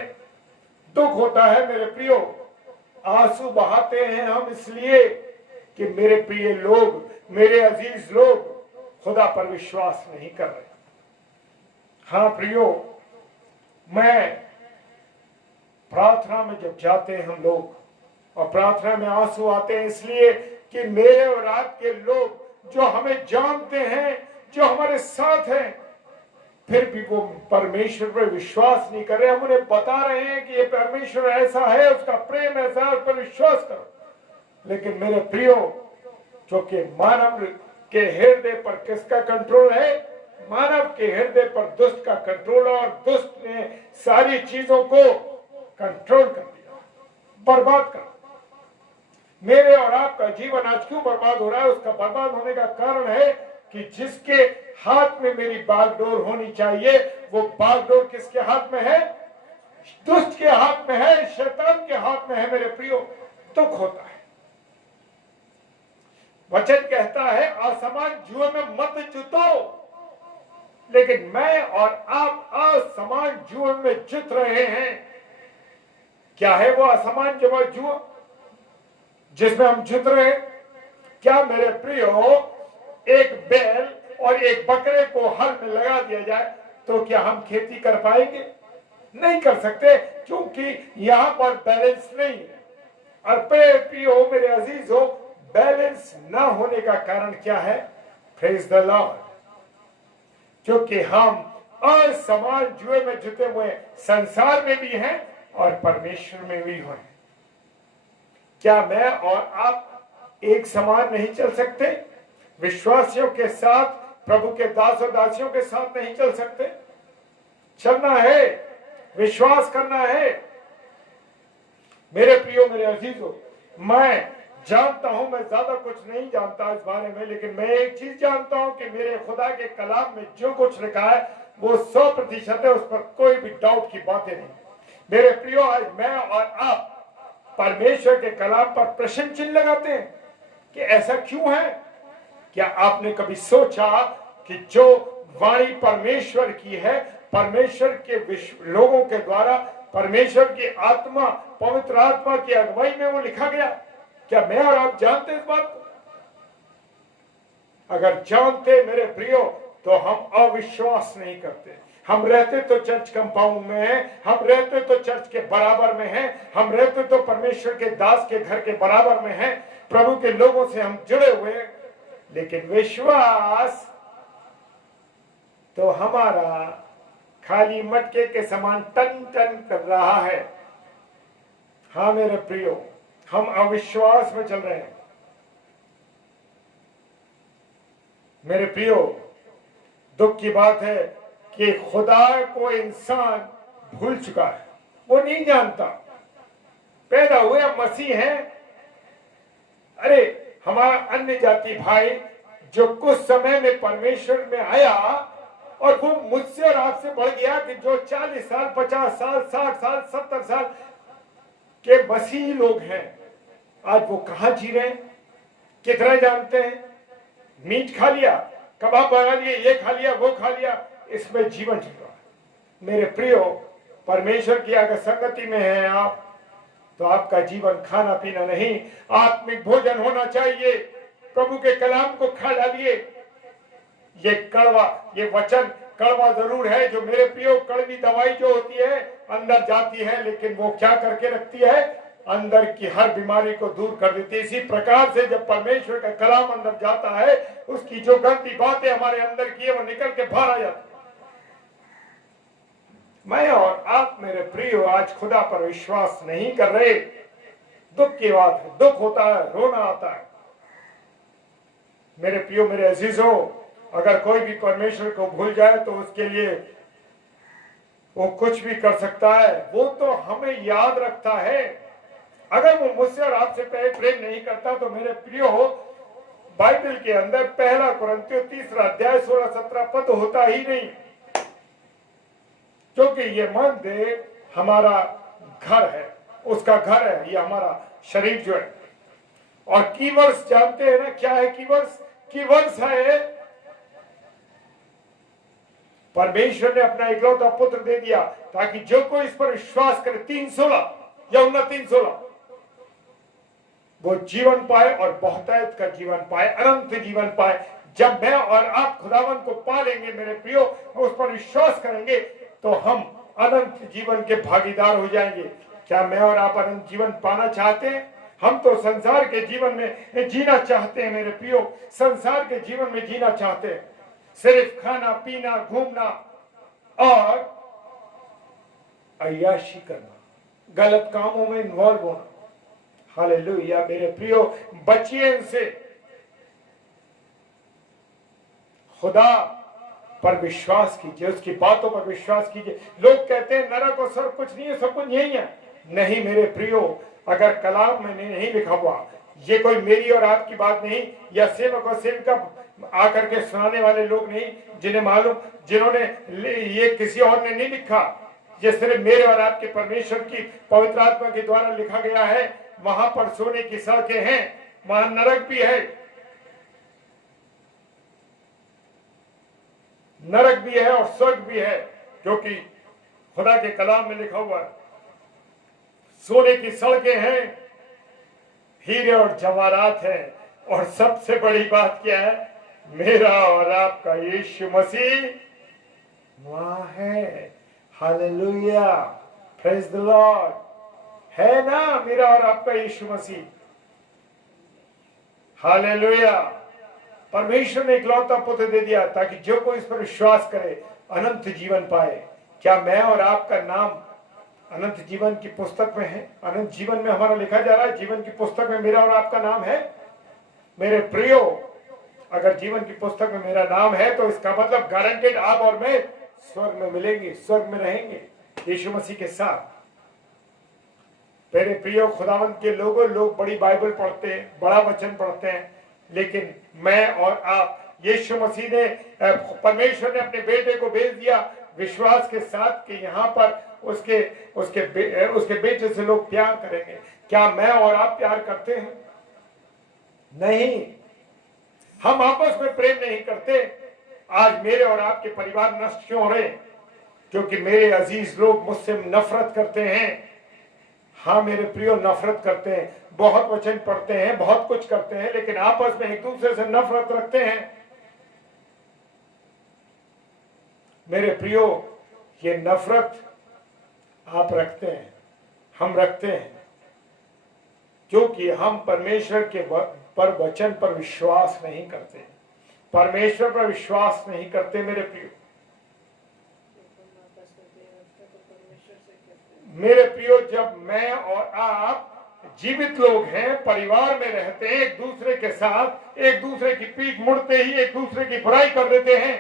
दुख होता है मेरे प्रियो, आंसू बहाते हैं हम इसलिए कि मेरे प्रिय लोग, मेरे अजीज लोग खुदा पर विश्वास नहीं कर रहे। हाँ प्रियो, मैं प्रार्थना में जब जाते हैं हम लोग और प्रार्थना में आंसू आते हैं इसलिए कि मेरे और आपके लोग जो हमें जानते हैं, जो हमारे साथ हैं, फिर भी वो परमेश्वर पर विश्वास नहीं कर रहे। हम उन्हें बता रहे हैं कि ये परमेश्वर ऐसा है, उसका प्रेम ऐसा है, उस पर विश्वास करो। लेकिन मेरे प्रियो, क्योंकि मानव के हृदय पर किसका कंट्रोल है? मानव के हृदय पर दुष्ट का कंट्रोल, और दुष्ट ने सारी चीजों को कंट्रोल कर दिया, बर्बाद कर। मेरे और आपका जीवन आज क्यों बर्बाद हो रहा है? उसका बर्बाद होने का कारण है कि जिसके हाथ में मेरी बागडोर होनी चाहिए, वो बागडोर किसके हाथ में है? दुष्ट के हाथ में है, शैतान के हाथ में है। मेरे प्रियो, दुख होता है। वचन कहता है, असमान जुए में मत जुतो। लेकिन मैं और आप असमान जुए में जुत रहे हैं। क्या है वो असमान जुआ जिसमें हम जुत रहे हैं? क्या मेरे प्रियो एक बैल और एक बकरे को हल में लगा दिया जाए तो क्या हम खेती कर पाएंगे? नहीं कर सकते, क्योंकि यहां पर बैलेंस नहीं है। और प्रियो मेरे अजीजों, बैलेंस ना होने का कारण क्या है? Praise the Lord. क्योंकि हम असमान जुए में जुटे हुए संसार में भी हैं और परमेश्वर में भी हैं। क्या मैं और आप एक समान नहीं चल सकते? विश्वासियों के साथ, प्रभु के दास और दासियों के साथ नहीं चल सकते? चलना है, विश्वास करना है। मेरे प्रियो मेरे अजीजों, मैं जानता हूं मैं ज्यादा कुछ नहीं जानता इस बारे में, लेकिन मैं एक चीज जानता हूं कि मेरे खुदा के कलाम में जो कुछ लिखा है वो 100% है, उस पर कोई भी डाउट की बातें नहीं। मेरे प्रियो, आज मैं और आप परमेश्वर के कलाम पर प्रश्न चिन्ह लगाते हैं कि ऐसा क्यों है? क्या आपने कभी सोचा कि जो वाणी परमेश्वर की है, परमेश्वर के लोगों के द्वारा, परमेश्वर की आत्मा, पवित्र आत्मा की अगुवाई में वो लिखा गया? क्या मैं और आप जानते इस बात को? अगर जानते मेरे प्रियो, तो हम अविश्वास नहीं करते। हम रहते तो चर्च कंपाउंड में हैं, हम रहते तो चर्च के बराबर में हैं, हम रहते तो परमेश्वर के दास के घर के बराबर में हैं, प्रभु के लोगों से हम जुड़े हुए हैं, लेकिन विश्वास तो हमारा खाली मटके के समान टन टन कर रहा है। हाँ मेरे प्रियो, हम अविश्वास में चल रहे हैं। मेरे प्रियो, दुख की बात है कि खुदा को इंसान भूल चुका है, वो नहीं जानता। पैदा हुए हम मसीह हैं। अरे हमारा अन्य जाति भाई जो कुछ समय में परमेश्वर में आया और वो मुझसे और आपसे बढ़ गया कि जो 40 साल 50 साल 60 साल 70 साल के मसीही लोग हैं, आज वो कहां जी रहे हैं? कितना जानते हैं? मीट खा लिया, कबाब बना लिए, ये खा लिया, वो खा लिया, इसमें जीवन चल रहा है। मेरे प्रियो, परमेश्वर की अगर संगति में है आप, तो आपका जीवन खाना पीना नहीं, आत्मिक भोजन होना चाहिए। प्रभु के कलाम को खा डालिए। ये कड़वा, ये वचन कड़वा जरूर है, जो मेरे प्रियो कड़वी दवाई जो होती है अंदर जाती है, लेकिन वो क्या करके रखती है? अंदर की हर बीमारी को दूर कर देती है। इसी प्रकार से जब परमेश्वर का कलाम अंदर जाता है, उसकी जो गंदी बातें हमारे अंदर की है वो निकल के बाहर आ जाती है। मैं और आप मेरे प्रियो आज खुदा पर विश्वास नहीं कर रहे। दुख की बात है, दुख होता है, रोना आता है। मेरे प्रियो मेरे अजीजों, अगर कोई भी परमेश्वर को भूल जाए तो उसके लिए वो कुछ भी कर सकता है। वो तो हमें याद रखता है। अगर वो मुझसे और आपसे प्रेम नहीं करता तो मेरे प्रियो, बाइबल के अंदर 1 कुरिन्थियों 3 अध्याय 16-17 पद होता ही नहीं, क्योंकि ये मंदिर हमारा घर है, उसका घर है, ये हमारा शरीर जो है। और कीवर्ड्स जानते हैं ना क्या है? कीवर्ड्स कीवर्ड्स है परमेश्वर ने अपना इकलौता पुत्र दे दिया ताकि जो कोई इस पर विश्वास करे, 3:16 यूहन्ना 3:16, वो जीवन पाए और बहुतायत का जीवन पाए, अनंत जीवन पाए। जब मैं और आप खुदावन को पा लेंगे मेरे प्रियो, उस पर विश्वास करेंगे, तो हम अनंत जीवन के भागीदार हो जाएंगे। क्या मैं और आप अनंत जीवन पाना चाहते हैं? हम तो संसार के जीवन में जीना चाहते हैं मेरे प्रियो, संसार के जीवन में जीना चाहते हैं, सिर्फ खाना पीना घूमना और अय्याशी करना, गलत कामों में इन्वॉल्व होना। हालेलुया मेरे प्रियो, बचिए इनसे। खुदा पर विश्वास कीजिए, उसकी बातों पर विश्वास कीजिए। लोग कहते हैं नरक और स्वर्ग कुछ नहीं है, सब कुछ यही है। नहीं मेरे प्रियो, अगर कलाम में नहीं लिखा हुआ, ये कोई मेरी और आपकी बात नहीं, या सेवक और सेविका आकर के सुनाने वाले लोग नहीं, जिन्हें मालूम, जिन्होंने ये किसी और ने नहीं लिखा, ये सिर्फ मेरे और आपके परमेश्वर की पवित्र आत्मा के द्वारा लिखा गया है। वहां पर सोने की सड़कें हैं, वहां नरक भी है, नरक भी है और स्वर्ग भी है, क्योंकि खुदा के कलाम में लिखा हुआ है। सोने की सड़कें हैं, हीरे और जवाहरात हैं, और सबसे बड़ी बात क्या है, मेरा और आपका यीशु मसीह वहां है। Hallelujah, praise the Lord. है ना मेरा और आपका यीशु मसीह। हालेलुया। परमेश्वर ने इकलौता पुत्र दे दिया ताकि जो कोई इस पर विश्वास करे अनंत जीवन पाए। क्या मैं और आपका नाम अनंत जीवन की पुस्तक में है? अनंत जीवन में हमारा लिखा जा रहा है, जीवन की पुस्तक में मेरा और आपका नाम है। मेरे प्रियो, अगर जीवन की पुस्तक में मेरा नाम है तो इसका मतलब गारंटेड आप और मैं स्वर्ग में मिलेंगे, स्वर्ग में रहेंगे यीशु मसीह के साथ। मेरे प्रियो खुदावंत के लोग बड़ी बाइबल पढ़ते हैं, बड़ा वचन पढ़ते हैं, लेकिन मैं और आप, यीशु मसीह ने, परमेश्वर ने अपने बेटे को भेज दिया विश्वास के साथ कि यहाँ पर उसके बेटे से लोग प्यार करेंगे। क्या मैं और आप प्यार करते हैं? नहीं, हम आपस में प्रेम नहीं करते। आज मेरे और आपके परिवार नष्ट क्यों हो रहे? क्योंकि मेरे अजीज लोग मुझसे नफरत करते हैं। हाँ मेरे प्रियो, नफरत करते हैं, बहुत वचन पढ़ते हैं, बहुत कुछ करते हैं, लेकिन आपस में एक दूसरे से नफरत रखते हैं। मेरे प्रियो, ये नफरत आप रखते हैं, हम रखते हैं, क्योंकि हम परमेश्वर के पर वचन पर विश्वास नहीं करते, परमेश्वर पर विश्वास नहीं करते। मेरे प्रियो, जब मैं और आप जीवित लोग हैं, परिवार में रहते हैं, एक दूसरे के साथ, एक दूसरे की पीठ मुड़ते ही एक दूसरे की बुराई कर देते हैं।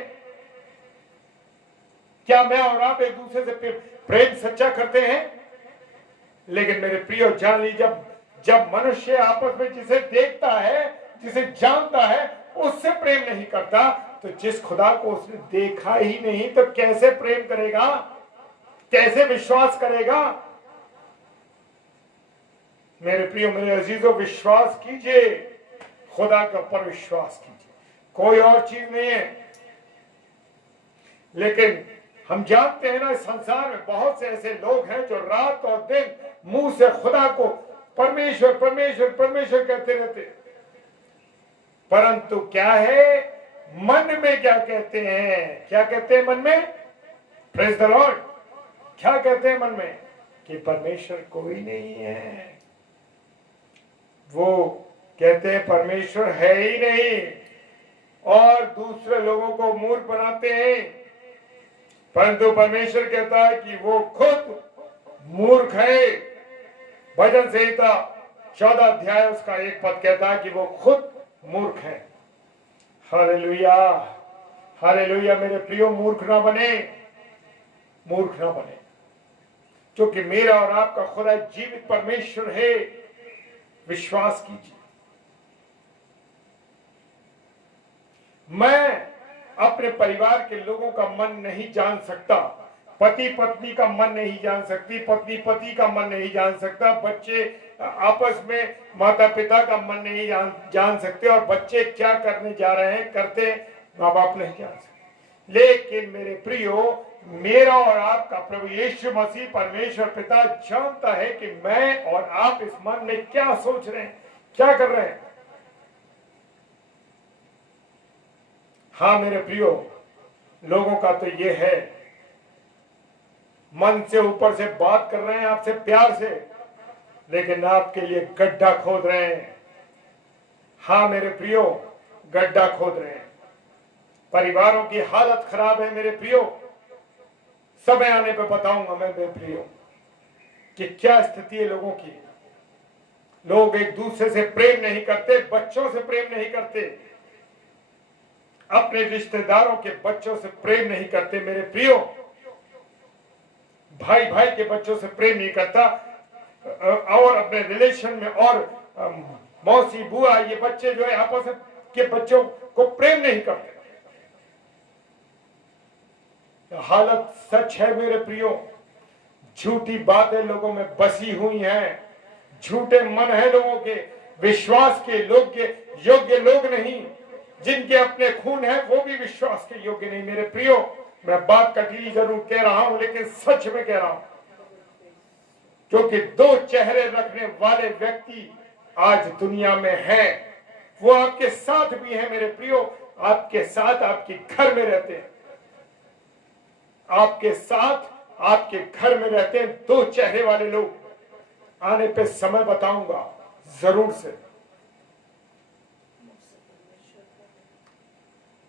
क्या मैं और आप एक दूसरे से प्रेम सच्चा करते हैं? लेकिन मेरे प्रियो जान लीजिए, जब मनुष्य आपस में जिसे देखता है, जिसे जानता है, उससे प्रेम नहीं करता, तो जिस खुदा को उसने देखा ही नहीं तो कैसे प्रेम करेगा, कैसे विश्वास करेगा? मेरे प्रियो, मेरे अजीजों, विश्वास कीजिए, खुदा के ऊपर विश्वास कीजिए, कोई और चीज नहीं है। लेकिन हम जानते हैं ना, इस संसार में बहुत से ऐसे लोग हैं जो रात और दिन मुंह से खुदा को परमेश्वर परमेश्वर परमेश्वर कहते रहते, परंतु क्या है मन में क्या कहते हैं? क्या कहते हैं मन में? Praise the Lord. क्या कहते हैं मन में? कि परमेश्वर कोई नहीं है। वो कहते हैं परमेश्वर है ही नहीं, और दूसरे लोगों को मूर्ख बनाते हैं। परंतु परमेश्वर कहता है कि वो खुद मूर्ख है। भजन संहिता 14 अध्याय उसका 1 पद कहता है कि वो खुद मूर्ख है। Hallelujah, hallelujah. मेरे प्रियो, मूर्ख ना बने, मूर्ख ना बने, क्योंकि मेरा और आपका खुदा जीवित परमेश्वर है। विश्वास कीजिए। मैं अपने परिवार के लोगों का मन नहीं जान सकता, पति पत्नी का मन नहीं जान सकती, पत्नी पति का मन नहीं जान सकता, बच्चे आपस में माता पिता का मन नहीं जान सकते, और बच्चे क्या करने जा रहे हैं करते माँ बाप नहीं जान सकते। लेकिन मेरे प्रियो, मेरा और आपका प्रभु यीशु मसीह परमेश्वर पिता जानता है कि मैं और आप इस मन में क्या सोच रहे हैं, क्या कर रहे हैं। हाँ मेरे प्रियो, लोगों का तो ये है, मन से ऊपर से बात कर रहे हैं आपसे प्यार से, लेकिन आपके लिए गड्ढा खोद रहे हैं। हाँ मेरे प्रियो, गड्ढा खोद रहे हैं। परिवारों की हालत खराब है मेरे प्रियो। समय आने पे बताऊंगा मैं मेरे प्रियो कि क्या स्थिति है लोगों की। लोग एक दूसरे से प्रेम नहीं करते, बच्चों से प्रेम नहीं करते, अपने रिश्तेदारों के बच्चों से प्रेम नहीं करते मेरे प्रियो। भाई भाई के बच्चों से प्रेम नहीं करता, और अपने रिलेशन में और मौसी बुआ ये बच्चे जो है आपस के बच्चों को प्रेम नहीं करते। हालत सच है मेरे प्रियो। झूठी बातें लोगों में बसी हुई हैं, झूठे मन है लोगों के, विश्वास के योग्य लोग नहीं, जिनके अपने खून है वो भी विश्वास के योग्य नहीं मेरे प्रियो। मैं बात कटीली जरूर कह रहा हूं, लेकिन सच में कह रहा हूं, क्योंकि दो चेहरे रखने वाले व्यक्ति आज दुनिया में हैं। वो आपके साथ भी है मेरे प्रियो, आपके साथ आपके घर में रहते हैं, आपके साथ आपके घर में रहते हैं। दो चेहरे वाले लोग, आने पे समय बताऊंगा जरूर से।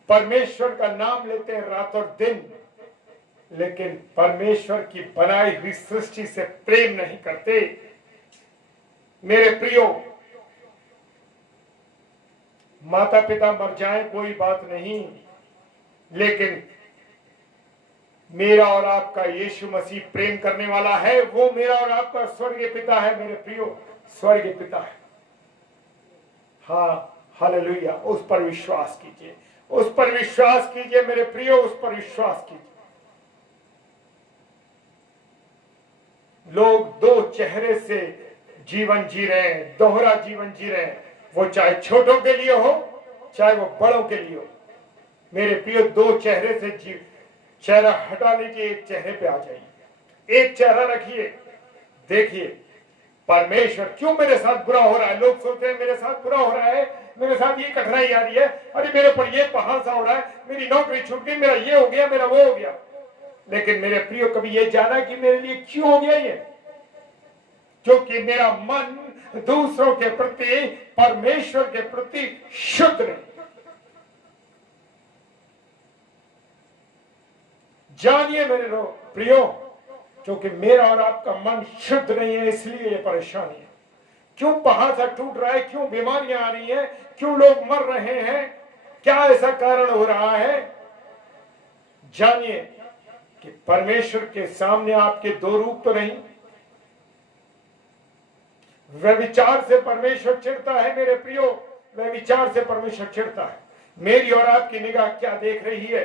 परमेश्वर का नाम लेते हैं रात और दिन, लेकिन परमेश्वर की बनाई हुई सृष्टि से प्रेम नहीं करते। मेरे प्रियो, माता पिता मर जाए कोई बात नहीं, लेकिन मेरा और आपका यीशु मसीह प्रेम करने वाला है। वो मेरा और आपका स्वर्गीय पिता है मेरे प्रियो, स्वर्गीय पिता है। हाँ, हालेलुया। उस पर विश्वास कीजिए, उस पर विश्वास कीजिए मेरे प्रियो, उस पर विश्वास कीजिए। लोग दो चेहरे से जीवन जी रहे हैं, दोहरा जीवन जी रहे हैं, वो चाहे छोटों के लिए हो चाहे वो बड़ों के लिए हो। मेरे प्रियो, दो चेहरे से चेहरा हटा लीजिए, एक चेहरे पे आ जाइए, एक चेहरा रखिए। देखिए परमेश्वर क्यों मेरे साथ बुरा हो रहा है। लोग सोचते हैं मेरे साथ बुरा हो रहा है, मेरे साथ ये कठिनाई आ रही है, अरे मेरे पर ये पहाड़ सा हो रहा है, मेरी नौकरी छूट गई, मेरा ये हो गया, मेरा वो हो गया। लेकिन मेरे प्रियो, कभी ये जाना कि मेरे लिए क्यों हो गया ये? क्योंकि मेरा मन दूसरों के प्रति, परमेश्वर के प्रति शुद्ध नहीं। जानिए मेरे लोग प्रियो, क्योंकि मेरा और आपका मन शुद्ध नहीं है, इसलिए ये परेशानी है। क्यों पहाड़ सा टूट रहा है, क्यों बीमारियां आ रही हैं, क्यों लोग मर रहे हैं, क्या ऐसा कारण हो रहा है? जानिए कि परमेश्वर के सामने आपके दो रूप तो नहीं। व्यभिचार से परमेश्वर चिढ़ता है मेरे प्रियो, व्यभिचार से परमेश्वर चिढ़ता है। मेरी और आपकी निगाह क्या देख रही है?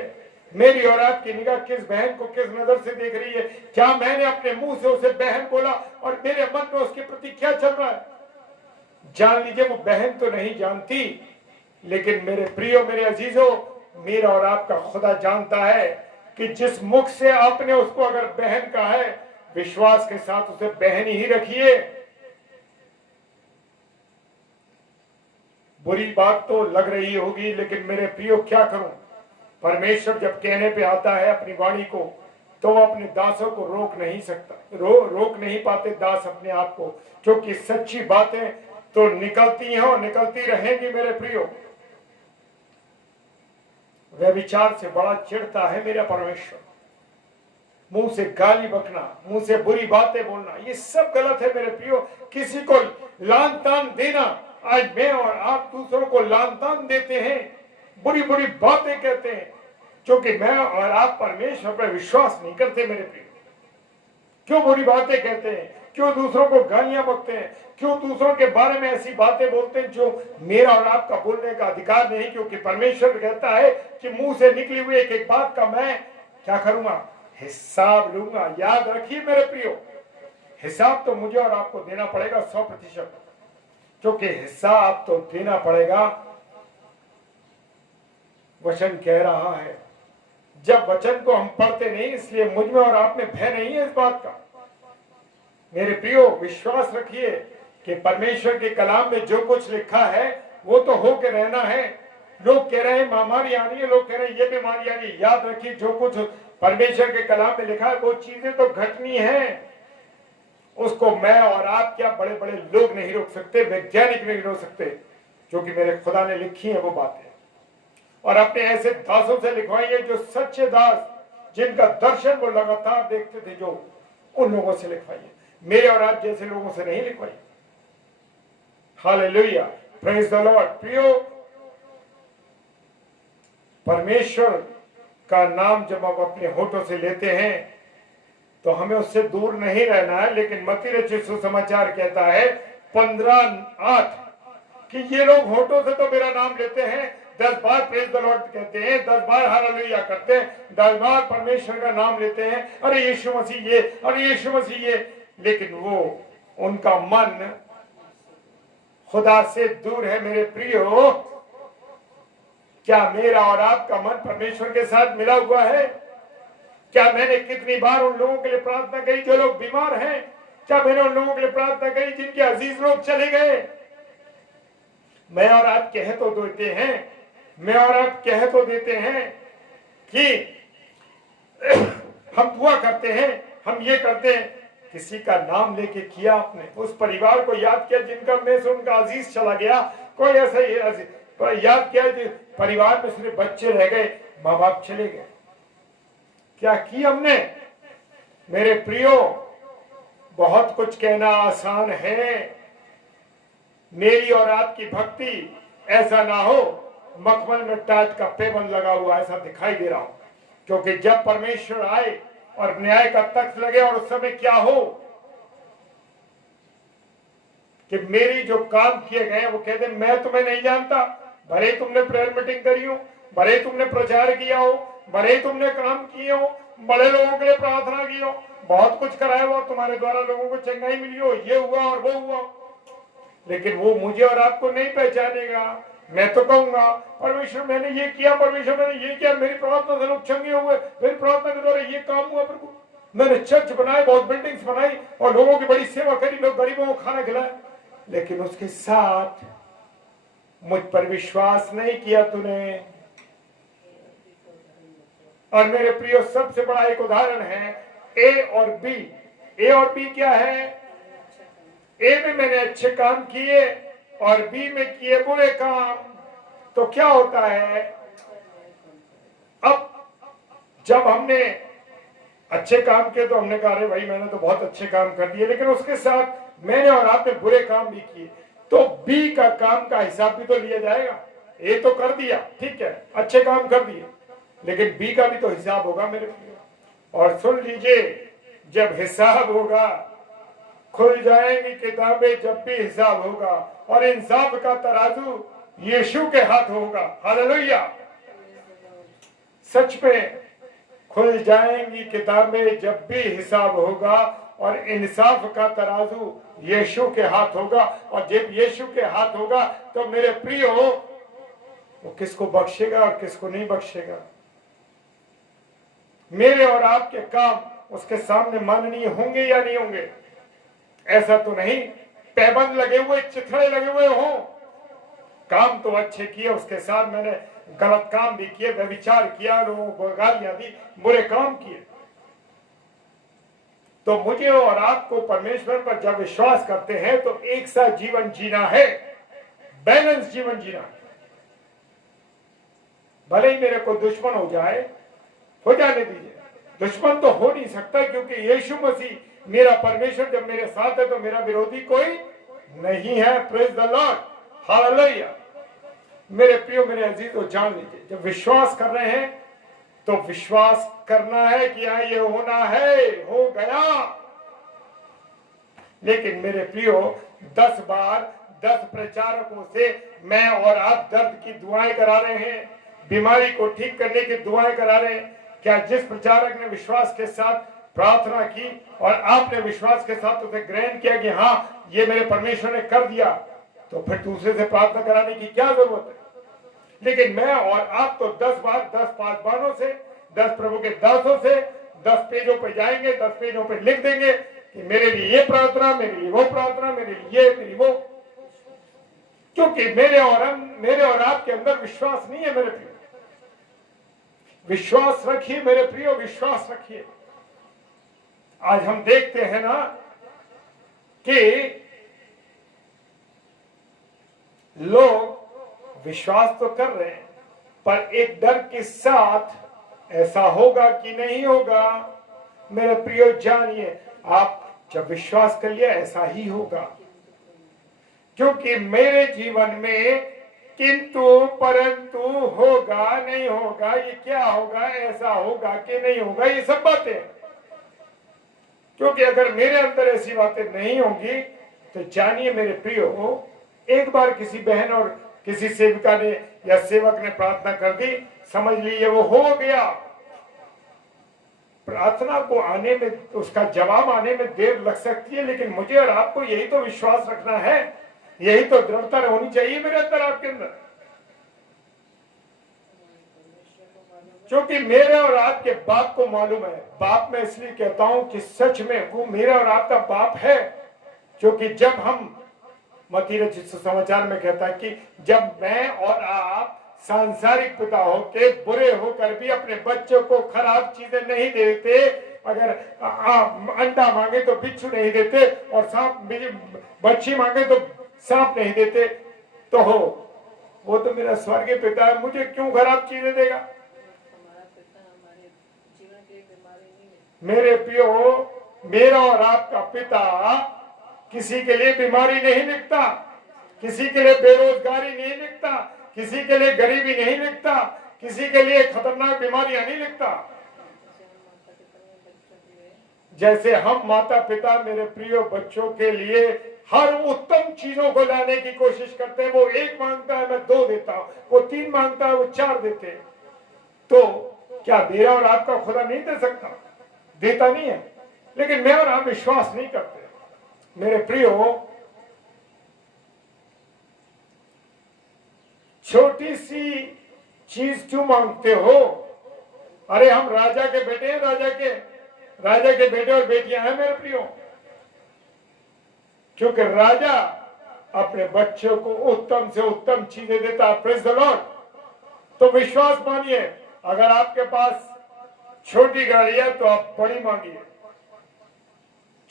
मेरी और आपकी निगाह किस बहन को किस नजर से देख रही है? क्या मैंने अपने मुंह से उसे बहन बोला और मेरे मन में उसके प्रति क्या चल रहा है? जान लीजिए, वो बहन तो नहीं जानती, लेकिन मेरे प्रियो, मेरे अजीजों, मेरा और आपका खुदा जानता है कि जिस मुख से आपने उसको अगर बहन कहा है, विश्वास के साथ उसे बहन ही रखिए। बुरी बात तो लग रही होगी, लेकिन मेरे प्रियो क्या करूं? परमेश्वर जब कहने पे आता है अपनी वाणी को, तो वो अपने दासों को रोक नहीं सकता, रोक नहीं पाते दास अपने आप को, क्योंकि सच्ची बातें तो निकलती हैं और निकलती रहेंगी मेरे प्रियो। व्यभिचार से बड़ा चिढ़ता है मेरा परमेश्वर। मुंह से गाली बकना, मुंह से बुरी बातें बोलना, ये सब गलत है मेरे प्रियो। किसी को लान तान देना, आज मैं और आप दूसरों को लान तान देते हैं, बुरी बुरी बातें कहते हैं, क्योंकि मैं और आप परमेश्वर पर विश्वास नहीं करते मेरे प्रिय। क्यों बुरी बातें कहते हैं, क्यों दूसरों को गालियां बकते हैं, क्यों दूसरों के बारे में ऐसी बातें बोलते हैं जो मेरा और आपका बोलने का अधिकार नहीं? क्योंकि परमेश्वर कहता है कि मुंह से निकली हुई एक एक बात का मैं क्या करूंगा? हिसाब लूंगा। याद रखिए मेरे प्रियो, हिसाब तो मुझे और आपको देना पड़ेगा 100%, क्योंकि हिसाब तो देना पड़ेगा। वचन कह रहा है, जब वचन को हम पढ़ते नहीं, इसलिए मुझ में और आप में भय नहीं है इस बात का। मेरे प्रियो, विश्वास रखिए कि परमेश्वर के कलाम में जो कुछ लिखा है वो तो होके रहना है। लोग कह रहे हैं महामारी आ रही है, लोग कह रहे हैं ये बीमारी आ रही है। याद रखिए, जो कुछ परमेश्वर के कलाम में लिखा है वो चीजें तो घटनी है। उसको मैं और आप क्या बड़े बड़े लोग नहीं रोक सकते, वैज्ञानिक नहीं रोक सकते, क्योंकि मेरे खुदा ने लिखी है वो बातें। और अपने ऐसे दासों से लिखवाइए जो सच्चे दास, जिनका दर्शन वो लगातार देखते थे, जो उन लोगों से लिखवाइए, मेरे और आप जैसे लोगों से नहीं लिखवाइए। Hallelujah, praise the Lord. प्रियो, परमेश्वर का नाम जब हम अपने होठों से लेते हैं तो हमें उससे दूर नहीं रहना है। लेकिन मत्ती रचित सुसमाचार कहता है 15:8 कि ये लोग होठों से तो मेरा नाम लेते हैं, 10 बार प्रेज द लॉर्ड कहते हैं, 10 बार हालेलुया करते हैं, 10 बार परमेश्वर का नाम लेते हैं, अरे यीशु मसीह ये, अरे यीशु मसीह ये, लेकिन वो उनका मन खुदा से दूर है। मेरे प्रियो, क्या मेरा और आपका मन परमेश्वर के साथ मिला हुआ है? क्या मैंने कितनी बार उन लोगों के लिए प्रार्थना करी जो लोग बीमार हैं? क्या मैंने उन लोगों के लिए प्रार्थना करी जिनके अजीज लोग चले गए? मैं और आप कह तो देते हैं, मैं और आप कह तो देते हैं कि हम दुआ करते हैं, हम ये करते हैं, किसी का नाम लेके किया आपने, उस परिवार को याद किया जिनका में से उनका अजीज चला गया, कोई ऐसा याद किया कि परिवार में सिर्फ बच्चे रह गए, माँ बाप चले गए, क्या किया हमने? मेरे प्रियो, बहुत कुछ कहना आसान है, मेरी और आपकी भक्ति ऐसा ना हो मखमल में टाट का पेबंद लगा हुआ ऐसा दिखाई दे रहा हो, क्योंकि जब परमेश्वर आए और न्याय का तख्त लगे और उस समय क्या हो कि मेरी जो काम किए गए वो कहते मैं तुम्हें नहीं जानता, भले तुमने प्रेयर मीटिंग करी हो, भले तुमने प्रचार किया हो, भले तुमने काम किए हो, बड़े लोगों के लिए प्रार्थना की हो, बहुत कुछ कराया हो, तुम्हारे द्वारा लोगों को चंगाई मिली हो, ये हुआ और वो हुआ, लेकिन वो मुझे और आपको नहीं पहचानेगा। मैं तो कहूंगा परमेश्वर मैंने ये किया, परमेश्वर मैंने ये किया, मेरी प्रार्थना से लोग चंगे हुए, मेरी प्रार्थना के द्वारा ये काम हुआ, प्रभु मैंने चर्च बनाए, बहुत बिल्डिंग्स बनाई और लोगों की बड़ी सेवा करी, लोग गरीबों को खाना खिलाया, लेकिन उसके साथ मुझ पर विश्वास नहीं किया तूने। और मेरे प्रियो, सबसे बड़ा एक उदाहरण है ए और बी। ए और बी क्या है? ए में मैंने अच्छे काम किए और बी में किए बुरे काम, तो क्या होता है? अब जब हमने अच्छे काम किए तो हमने कहा अरे भाई मैंने तो बहुत अच्छे काम कर दिए, लेकिन उसके साथ मैंने और आपने बुरे काम भी किए, तो बी का काम का हिसाब भी तो लिया जाएगा। ए तो कर दिया, ठीक है, अच्छे काम कर दिए, लेकिन बी का भी तो हिसाब होगा मेरे प्रिय। और सुन लीजिए, जब हिसाब होगा, खुल जाएंगी किताबें जब भी हिसाब होगा, और इंसाफ का तराजू यीशु के हाथ होगा। हालेलुया। सच में खुल जाएंगी किताबें जब भी हिसाब होगा, और इंसाफ का तराजू यीशु के हाथ होगा, और जब यीशु के हाथ होगा तो मेरे प्रिय हो, वो किसको बख्शेगा और किसको नहीं बख्शेगा। मेरे और आपके काम उसके सामने माननीय होंगे या नहीं होंगे? ऐसा तो नहीं पैबंद लगे हुए, चिथड़े लगे हुए हो, काम तो अच्छे किए, उसके साथ मैंने गलत काम भी किए, व्यभिचार किया, लोगों को गालियां दी, बुरे काम किए। तो मुझे और आपको परमेश्वर पर जब विश्वास करते हैं तो एक सा जीवन जीना है, बैलेंस जीवन जीना है। भले ही मेरे को दुश्मन हो जाए, हो जाने दीजिए, दुश्मन तो हो नहीं सकता, क्योंकि यीशु मसीह मेरा परमेश्वर जब मेरे साथ है तो मेरा विरोधी कोई नहीं है। Praise the Lord, hallelujah. मेरे प्रियो, मेरे अजीजों, जान लीजिए, जब विश्वास कर रहे हैं तो विश्वास करना है कि हाँ ये होना है, हो गया। लेकिन मेरे प्रियो, 10 बार 10 प्रचारकों से मैं और आप दर्द की दुआएं करा रहे हैं, बीमारी को ठीक करने की दुआएं करा रहे हैं। क्या जिस प्रचारक ने विश्वास के साथ प्रार्थना की और आपने विश्वास के साथ उसे ग्रहण किया कि हाँ ये मेरे परमेश्वर ने कर दिया, तो फिर दूसरे से प्रार्थना कराने की क्या जरूरत है? लेकिन मैं और आप तो 10 बार 10 पासबानों से, 10 प्रभु के दासों से 10 पेजों पर जाएंगे, 10 पेजों पर लिख देंगे कि मेरे लिए ये प्रार्थना, मेरे लिए वो प्रार्थना, मेरे लिए ये, मेरी वो, क्योंकि मेरे और आपके अंदर विश्वास नहीं है। मेरे प्रिय, विश्वास रखिए मेरे प्रियो, विश्वास रखिए। आज हम देखते हैं ना कि लोग विश्वास तो कर रहे हैं, पर एक डर के साथ ऐसा होगा कि नहीं होगा। मेरे प्रियो, जानिए, आप जब विश्वास करिए ऐसा ही होगा, क्योंकि मेरे जीवन में किंतु परंतु होगा नहीं होगा, ये क्या होगा, ऐसा होगा कि नहीं होगा, ये सब बातें। क्योंकि अगर मेरे अंदर ऐसी बातें नहीं होंगी तो जानिए मेरे प्रियो, एक बार किसी बहन और किसी सेविका ने या सेवक ने प्रार्थना कर दी, समझ लीजिए वो हो गया। प्रार्थना को आने में, उसका जवाब आने में देर लग सकती है, लेकिन मुझे और आपको यही तो विश्वास रखना है, यही तो दृढ़ता होनी चाहिए मेरे अंदर, आपके अंदर। क्योंकि मेरे और आपके बाप को मालूम है, बाप मैं इसलिए कहता हूं कि सच में वो मेरा और आपका बाप है, क्योंकि जब हम मत्ती रचित सुसमाचार में कहता है कि जब मैं और आप सांसारिक पिता होके बुरे होकर भी अपने बच्चों को खराब चीजें नहीं देते, अगर अंडा मांगे तो बिच्छू नहीं देते और सांप बच्ची मांगे तो सांप नहीं देते, तो हो वो तो मेरा स्वर्गीय पिता है, मुझे क्यों खराब चीजें देगा। मेरे प्रियो, मेरा और आपका पिता किसी के लिए बीमारी नहीं लिखता, किसी के लिए बेरोजगारी नहीं लिखता, किसी के लिए गरीबी नहीं लिखता, किसी के लिए खतरनाक बीमारियां नहीं लिखता। जैसे हम माता पिता मेरे प्रियो बच्चों के लिए हर उत्तम चीजों को लाने की कोशिश करते हैं, वो 1 मांगता है मैं 2 देता हूं, वो 3 मांगता है वो 4 देते हैं, तो क्या मेरा और आपका खुदा नहीं दे सकता? देता नहीं है, लेकिन मैं और आप विश्वास नहीं करते। मेरे प्रियो, छोटी सी चीज क्यों मांगते हो? अरे हम राजा के बेटे हैं, राजा के बेटे और बेटियां हैं मेरे प्रियो, क्योंकि राजा अपने बच्चों को उत्तम से उत्तम चीजें देता है। Praise the Lord. तो विश्वास मानिए, अगर आपके पास छोटी गाड़ी है तो आप बड़ी मांगिए,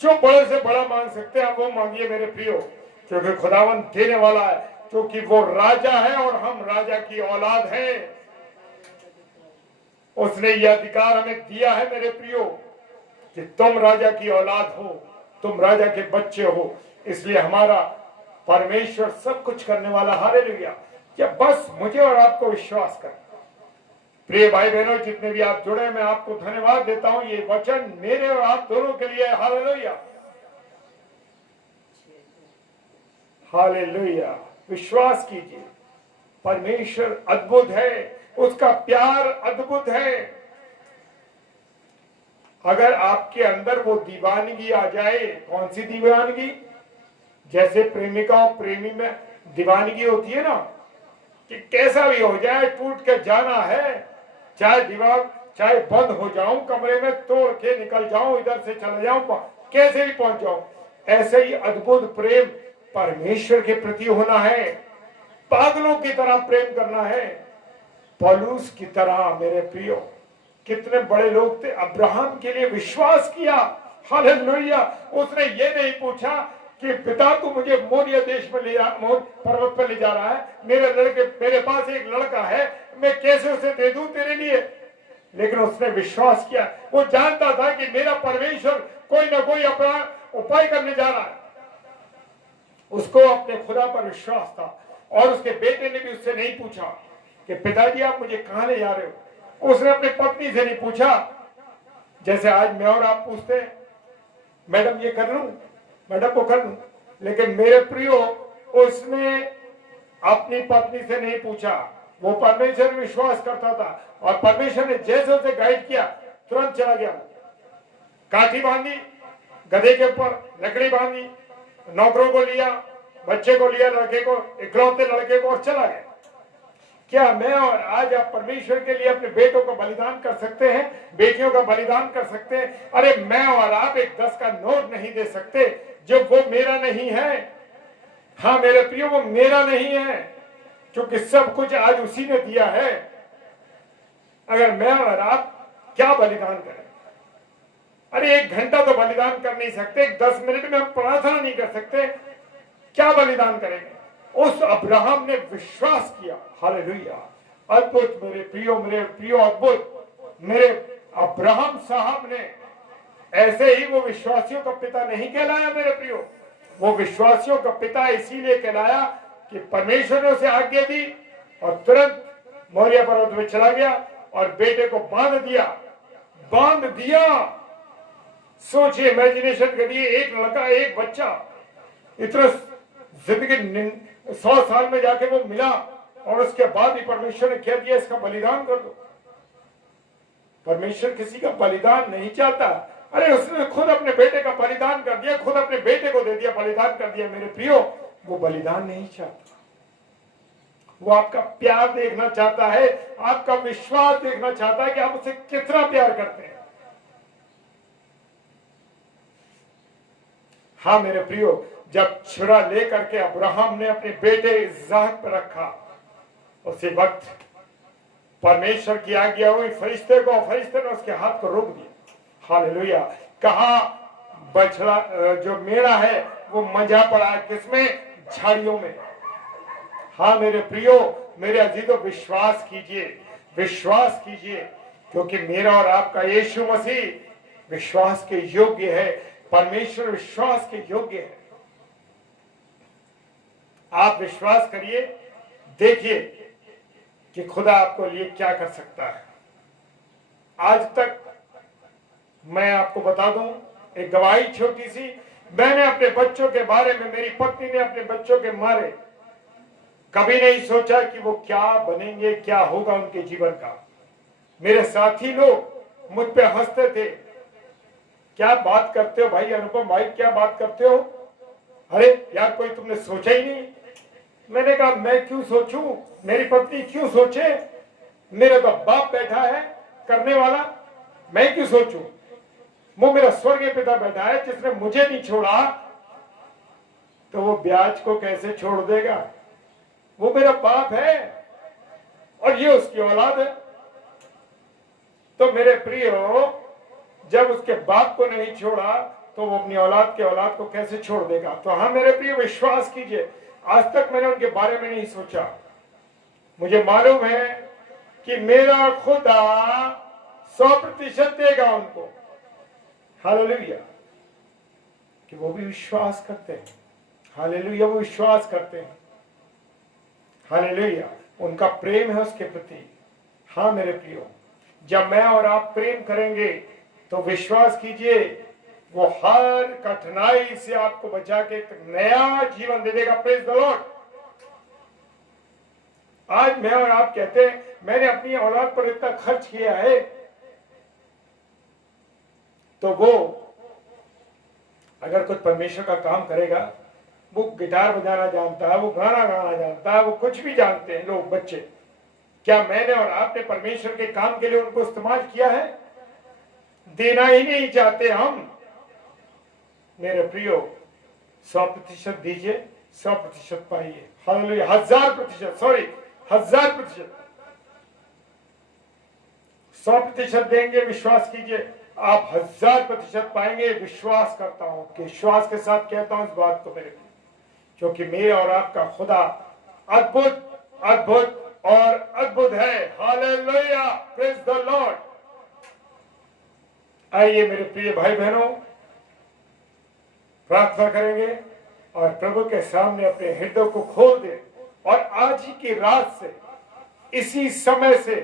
जो बड़े से बड़ा मांग सकते हैं आप वो मांगिए मेरे प्रियो, क्योंकि खुदावन देने वाला है, क्योंकि वो राजा है और हम राजा की औलाद हैं। उसने यह अधिकार हमें दिया है मेरे प्रियो कि तुम राजा की औलाद हो, तुम राजा के बच्चे हो, इसलिए हमारा परमेश्वर सब कुछ करने वाला। हालेलुया। क्या बस मुझे और आपको विश्वास कर। प्रिय भाई बहनों, जितने भी आप जुड़े, मैं आपको धन्यवाद देता हूं। ये वचन मेरे और आप दोनों के लिए। Hallelujah, hallelujah. विश्वास कीजिए, परमेश्वर अद्भुत है, उसका प्यार अद्भुत है। अगर आपके अंदर वो दीवानगी आ जाए, कौन सी दीवानगी? जैसे प्रेमिका और प्रेमी में दीवानगी होती है ना, कि कैसा भी हो जाए टूट के जाना है, चाहे दीवार चाहे बंद हो जाऊं कमरे में, तोड़ के निकल जाऊं, इधर से चला जाऊं, कैसे भी पहुंच जाऊं। ऐसे ही अद्भुत प्रेम परमेश्वर के प्रति होना है, पागलों की तरह प्रेम करना है, पौलुस की तरह। मेरे प्रियो, कितने बड़े लोग थे, अब्राहम के लिए विश्वास किया। हालेलुया। उसने ये नहीं पूछा कि पिता तू मुझे मोरिया देश में पर्वत पर ले जा रहा है, मेरे पास एक लड़का है, मैं कैसे उसे दे दूं तेरे लिए। लेकिन उसने विश्वास किया, वो जानता था कि मेरा परमेश्वर कोई ना कोई अपना उपाय करने जा रहा है। उसको अपने खुदा पर विश्वास था। और उसके बेटे ने भी उससे नहीं पूछा कि पिताजी आप मुझे कहां ले जा रहे हो। उसने अपनी पत्नी से नहीं पूछा, जैसे आज मैं और आप पूछते हैं, मैडम ये कर लूं, मैडम वो कर लूं। लेकिन मेरे प्रियो, उसने अपनी पत्नी से नहीं पूछा, वो परमेश्वर में विश्वास करता था। और परमेश्वर ने जैसे उसे गाइड किया, तुरंत चला गया। काठी बांधी, गधे के ऊपर लकड़ी बांधी, नौकरों को लिया, बच्चे को लिया, लड़के को, इकलौते लड़के को, और चला गया। क्या मैं और आज आप परमेश्वर के लिए अपने बेटों का बलिदान कर सकते हैं, बेटियों का बलिदान कर सकते हैं? अरे मैं और आप एक 10 का नोट नहीं दे सकते जो वो मेरा नहीं है। हाँ मेरे प्रियो, वो मेरा नहीं है, क्योंकि सब कुछ आज उसी ने दिया है। अगर मैं और आप क्या बलिदान करें? अरे 1 घंटा तो बलिदान कर नहीं सकते, 10 मिनट में हम प्रार्थना नहीं कर सकते, क्या बलिदान करेंगे? उस अब्राहम ने विश्वास किया। हालेलुया। अद्भुत मेरे प्रियो, अद्भुत। मेरे अब्राहम साहब ने, ऐसे ही वो विश्वासियों का पिता नहीं कहलाया मेरे प्रियो, वो विश्वासियों का पिता इसीलिए कहलाया कि परमेश्वर ने उसे आज्ञा दी और तुरंत मोरिया पर्वत में चला गया और बेटे को बांध दिया। सोचिए, इमेजिनेशन करिए, एक लड़का, एक बच्चा, इतना जिंदगी 100 साल में जाके वो मिला और उसके बाद भी परमेश्वर ने कह दिया इसका बलिदान कर दो। परमेश्वर किसी का बलिदान नहीं चाहता। अरे उसने खुद अपने बेटे का बलिदान कर दिया, खुद अपने बेटे को दे दिया, बलिदान कर दिया। मेरे प्रियो, वो बलिदान नहीं चाहता, वो आपका प्यार देखना चाहता है, आपका विश्वास देखना चाहता है कि आप उसे कितना प्यार करते हैं। हाँ मेरे प्रियो, जब छुरा लेकर के अब्राहम ने अपने बेटे इसहाक पर रखा, उसी वक्त परमेश्वर की आज्ञा हुई फरिश्ते को, फरिश्ते ने उसके हाथ को रोक दिया। हालेलुया। कहा बछड़ा जो मेढ़ा है वो मजा पड़ा है किसमें? झाड़ियों में। हाँ मेरे प्रियो, मेरे अजीजों, विश्वास कीजिए, विश्वास कीजिए, क्योंकि मेरा और आपका यीशु मसीह विश्वास के योग्य है। परमेश्वर विश्वास के योग्य है। आप विश्वास करिए, देखिए कि खुदा आपको लिए क्या कर सकता है। आज तक मैं आपको बता दूं एक गवाही छोटी सी, मैंने अपने बच्चों के बारे में, मेरी पत्नी ने अपने बच्चों के मारे कभी नहीं सोचा कि वो क्या बनेंगे, क्या होगा उनके जीवन का। मेरे साथी लोग मुझ पे हंसते थे, क्या बात करते हो भाई अनुपम भाई, क्या बात करते हो, अरे यार कोई तुमने सोचा ही नहीं। मैंने कहा मैं क्यों सोचूं, मेरी पत्नी क्यों सोचे, मेरा तो बाप बैठा है करने वाला, मैं क्यों सोचूं। वो मेरा स्वर्गीय पिता बैठा है जिसने मुझे नहीं छोड़ा, तो वो ब्याज को कैसे छोड़ देगा। वो मेरा बाप है और ये उसकी औलाद है। तो मेरे प्रियो, जब उसके बाप को नहीं छोड़ा तो वो अपनी औलाद के औलाद को कैसे छोड़ देगा। तो हाँ मेरे प्रियो, विश्वास कीजिए, आज तक मैंने उनके बारे में नहीं सोचा। मुझे मालूम है कि मेरा खुदा 100% देगा उनको। हालेलुया। कि वो भी विश्वास करते हैं। हालेलुया, वो विश्वास करते हैं। हालेलुया, उनका प्रेम है उसके प्रति। हाँ मेरे प्रियो, जब मैं और आप प्रेम करेंगे तो विश्वास कीजिए वो हर कठिनाई से आपको बचा के एक नया जीवन दे देगा। Praise the Lord. आज मैं और आप कहते हैं मैंने अपनी औलाद पर इतना खर्च किया है, तो वो अगर कुछ परमेश्वर का काम करेगा, वो गिटार बजाना जानता है, वो गाना गाना जानता है, वो कुछ भी जानते हैं लोग, बच्चे, क्या मैंने और आपने परमेश्वर के काम के लिए उनको इस्तेमाल किया है? देना ही नहीं चाहते हम। मेरे प्रियो, 100% दीजिए, 100% पाइए। हालेलुया। 1000%, सॉरी 1000%, 100% देंगे। विश्वास कीजिए, आप 1000% पाएंगे। विश्वास करता हूं, कि विश्वास के साथ कहता हूं इस बात को मेरे प्रियो, क्योंकि मेरे और आपका खुदा अद्भुत, अद्भुत और अद्भुत है। Hallelujah, praise the Lord. आइए मेरे प्रिय भाई बहनों, प्रार्थना करेंगे और प्रभु के सामने अपने हृदय को खोल दें, और आज ही की रात से, इसी समय से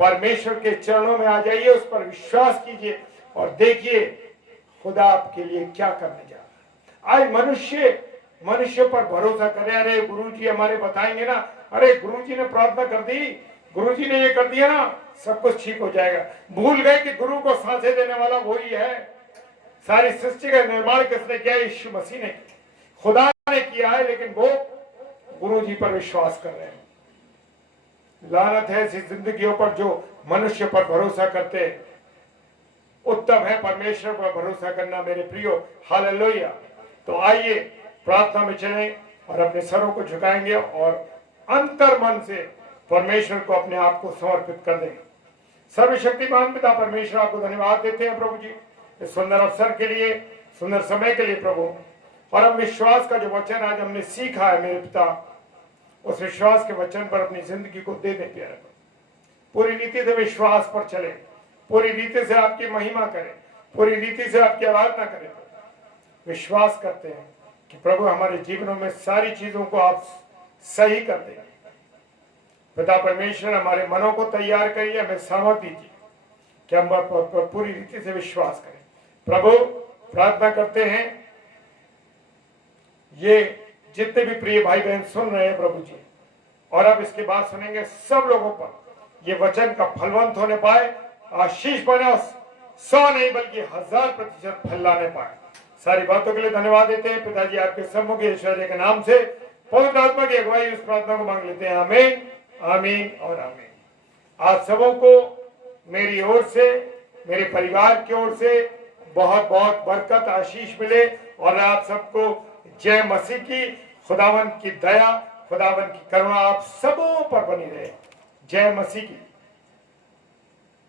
परमेश्वर के चरणों में आ जाइए, उस पर विश्वास कीजिए और देखिए खुदा आपके लिए क्या करने जा रहा है। आज मनुष्य पर भरोसा करे, अरे गुरुजी हमारे बताएंगे ना, अरे गुरुजी ने प्रार्थना कर दी, गुरुजी ने ये कर दिया ना, सब कुछ ठीक हो जाएगा। भूल गए कि गुरु को सांसें देने वाला वही है। सारी सृष्टि का निर्माण किसने किया? यीशु मसीह ने, खुदा ने किया है, लेकिन वो गुरुजी पर विश्वास कर रहे हैं। लानत है ऐसी जिंदगियों पर जो मनुष्य पर भरोसा करते हैं। उत्तम है परमेश्वर पर भरोसा करना मेरे प्रियो। हालेलुया। तो आइए प्रार्थना में चलें और अपने सरों को झुकाएंगे और अंतर मन से परमेश्वर को अपने आप को समर्पित कर देंगे। सर्वशक्तिमान पिता परमेश्वर, आपको धन्यवाद देते हैं प्रभु जी, इस सुंदर अवसर के लिए, सुंदर समय के लिए प्रभु। और हम विश्वास का जो वचन आज हमने सीखा है मेरे पिता, उस विश्वास के वचन पर अपनी जिंदगी को दे दें प्यारे। पूरी रीति से विश्वास पर चले, पूरी रीति से आपकी महिमा करें, पूरी रीति से आपकी आराधना करें। विश्वास करते हैं कि प्रभु हमारे जीवनों में सारी चीजों को आप सही कर देंगे। पिता परमेश्वर, हमारे मनों को तैयार करिए, हमें सामर्थ दीजिए कि हम पूरी रीति से विश्वास करें। प्रभु प्रार्थना करते हैं, ये जितने भी प्रिय भाई बहन सुन रहे हैं प्रभु जी, और अब इसके बाद सुनेंगे, सब लोगों पर ये वचन का फलवंत होने पाए, आशीष बने, 100 नहीं बल्कि 1000% फल लाने पाए। सारी बातों के लिए धन्यवाद देते हैं पिताजी, आपके सम्मुख ऐश्वर्य के नाम से पवित्र आत्मा की अगुवाई इस प्रार्थना को मांग लेते हैं। आमीन, आमीन और आमीन। आप सबों को मेरी ओर से, मेरे परिवार की ओर से बहुत बहुत बरकत आशीष मिले और आप सबको जय मसीह की, खुदावन की दया, खुदावन की करुणा आप सबों पर बनी रहे। जय मसीह की।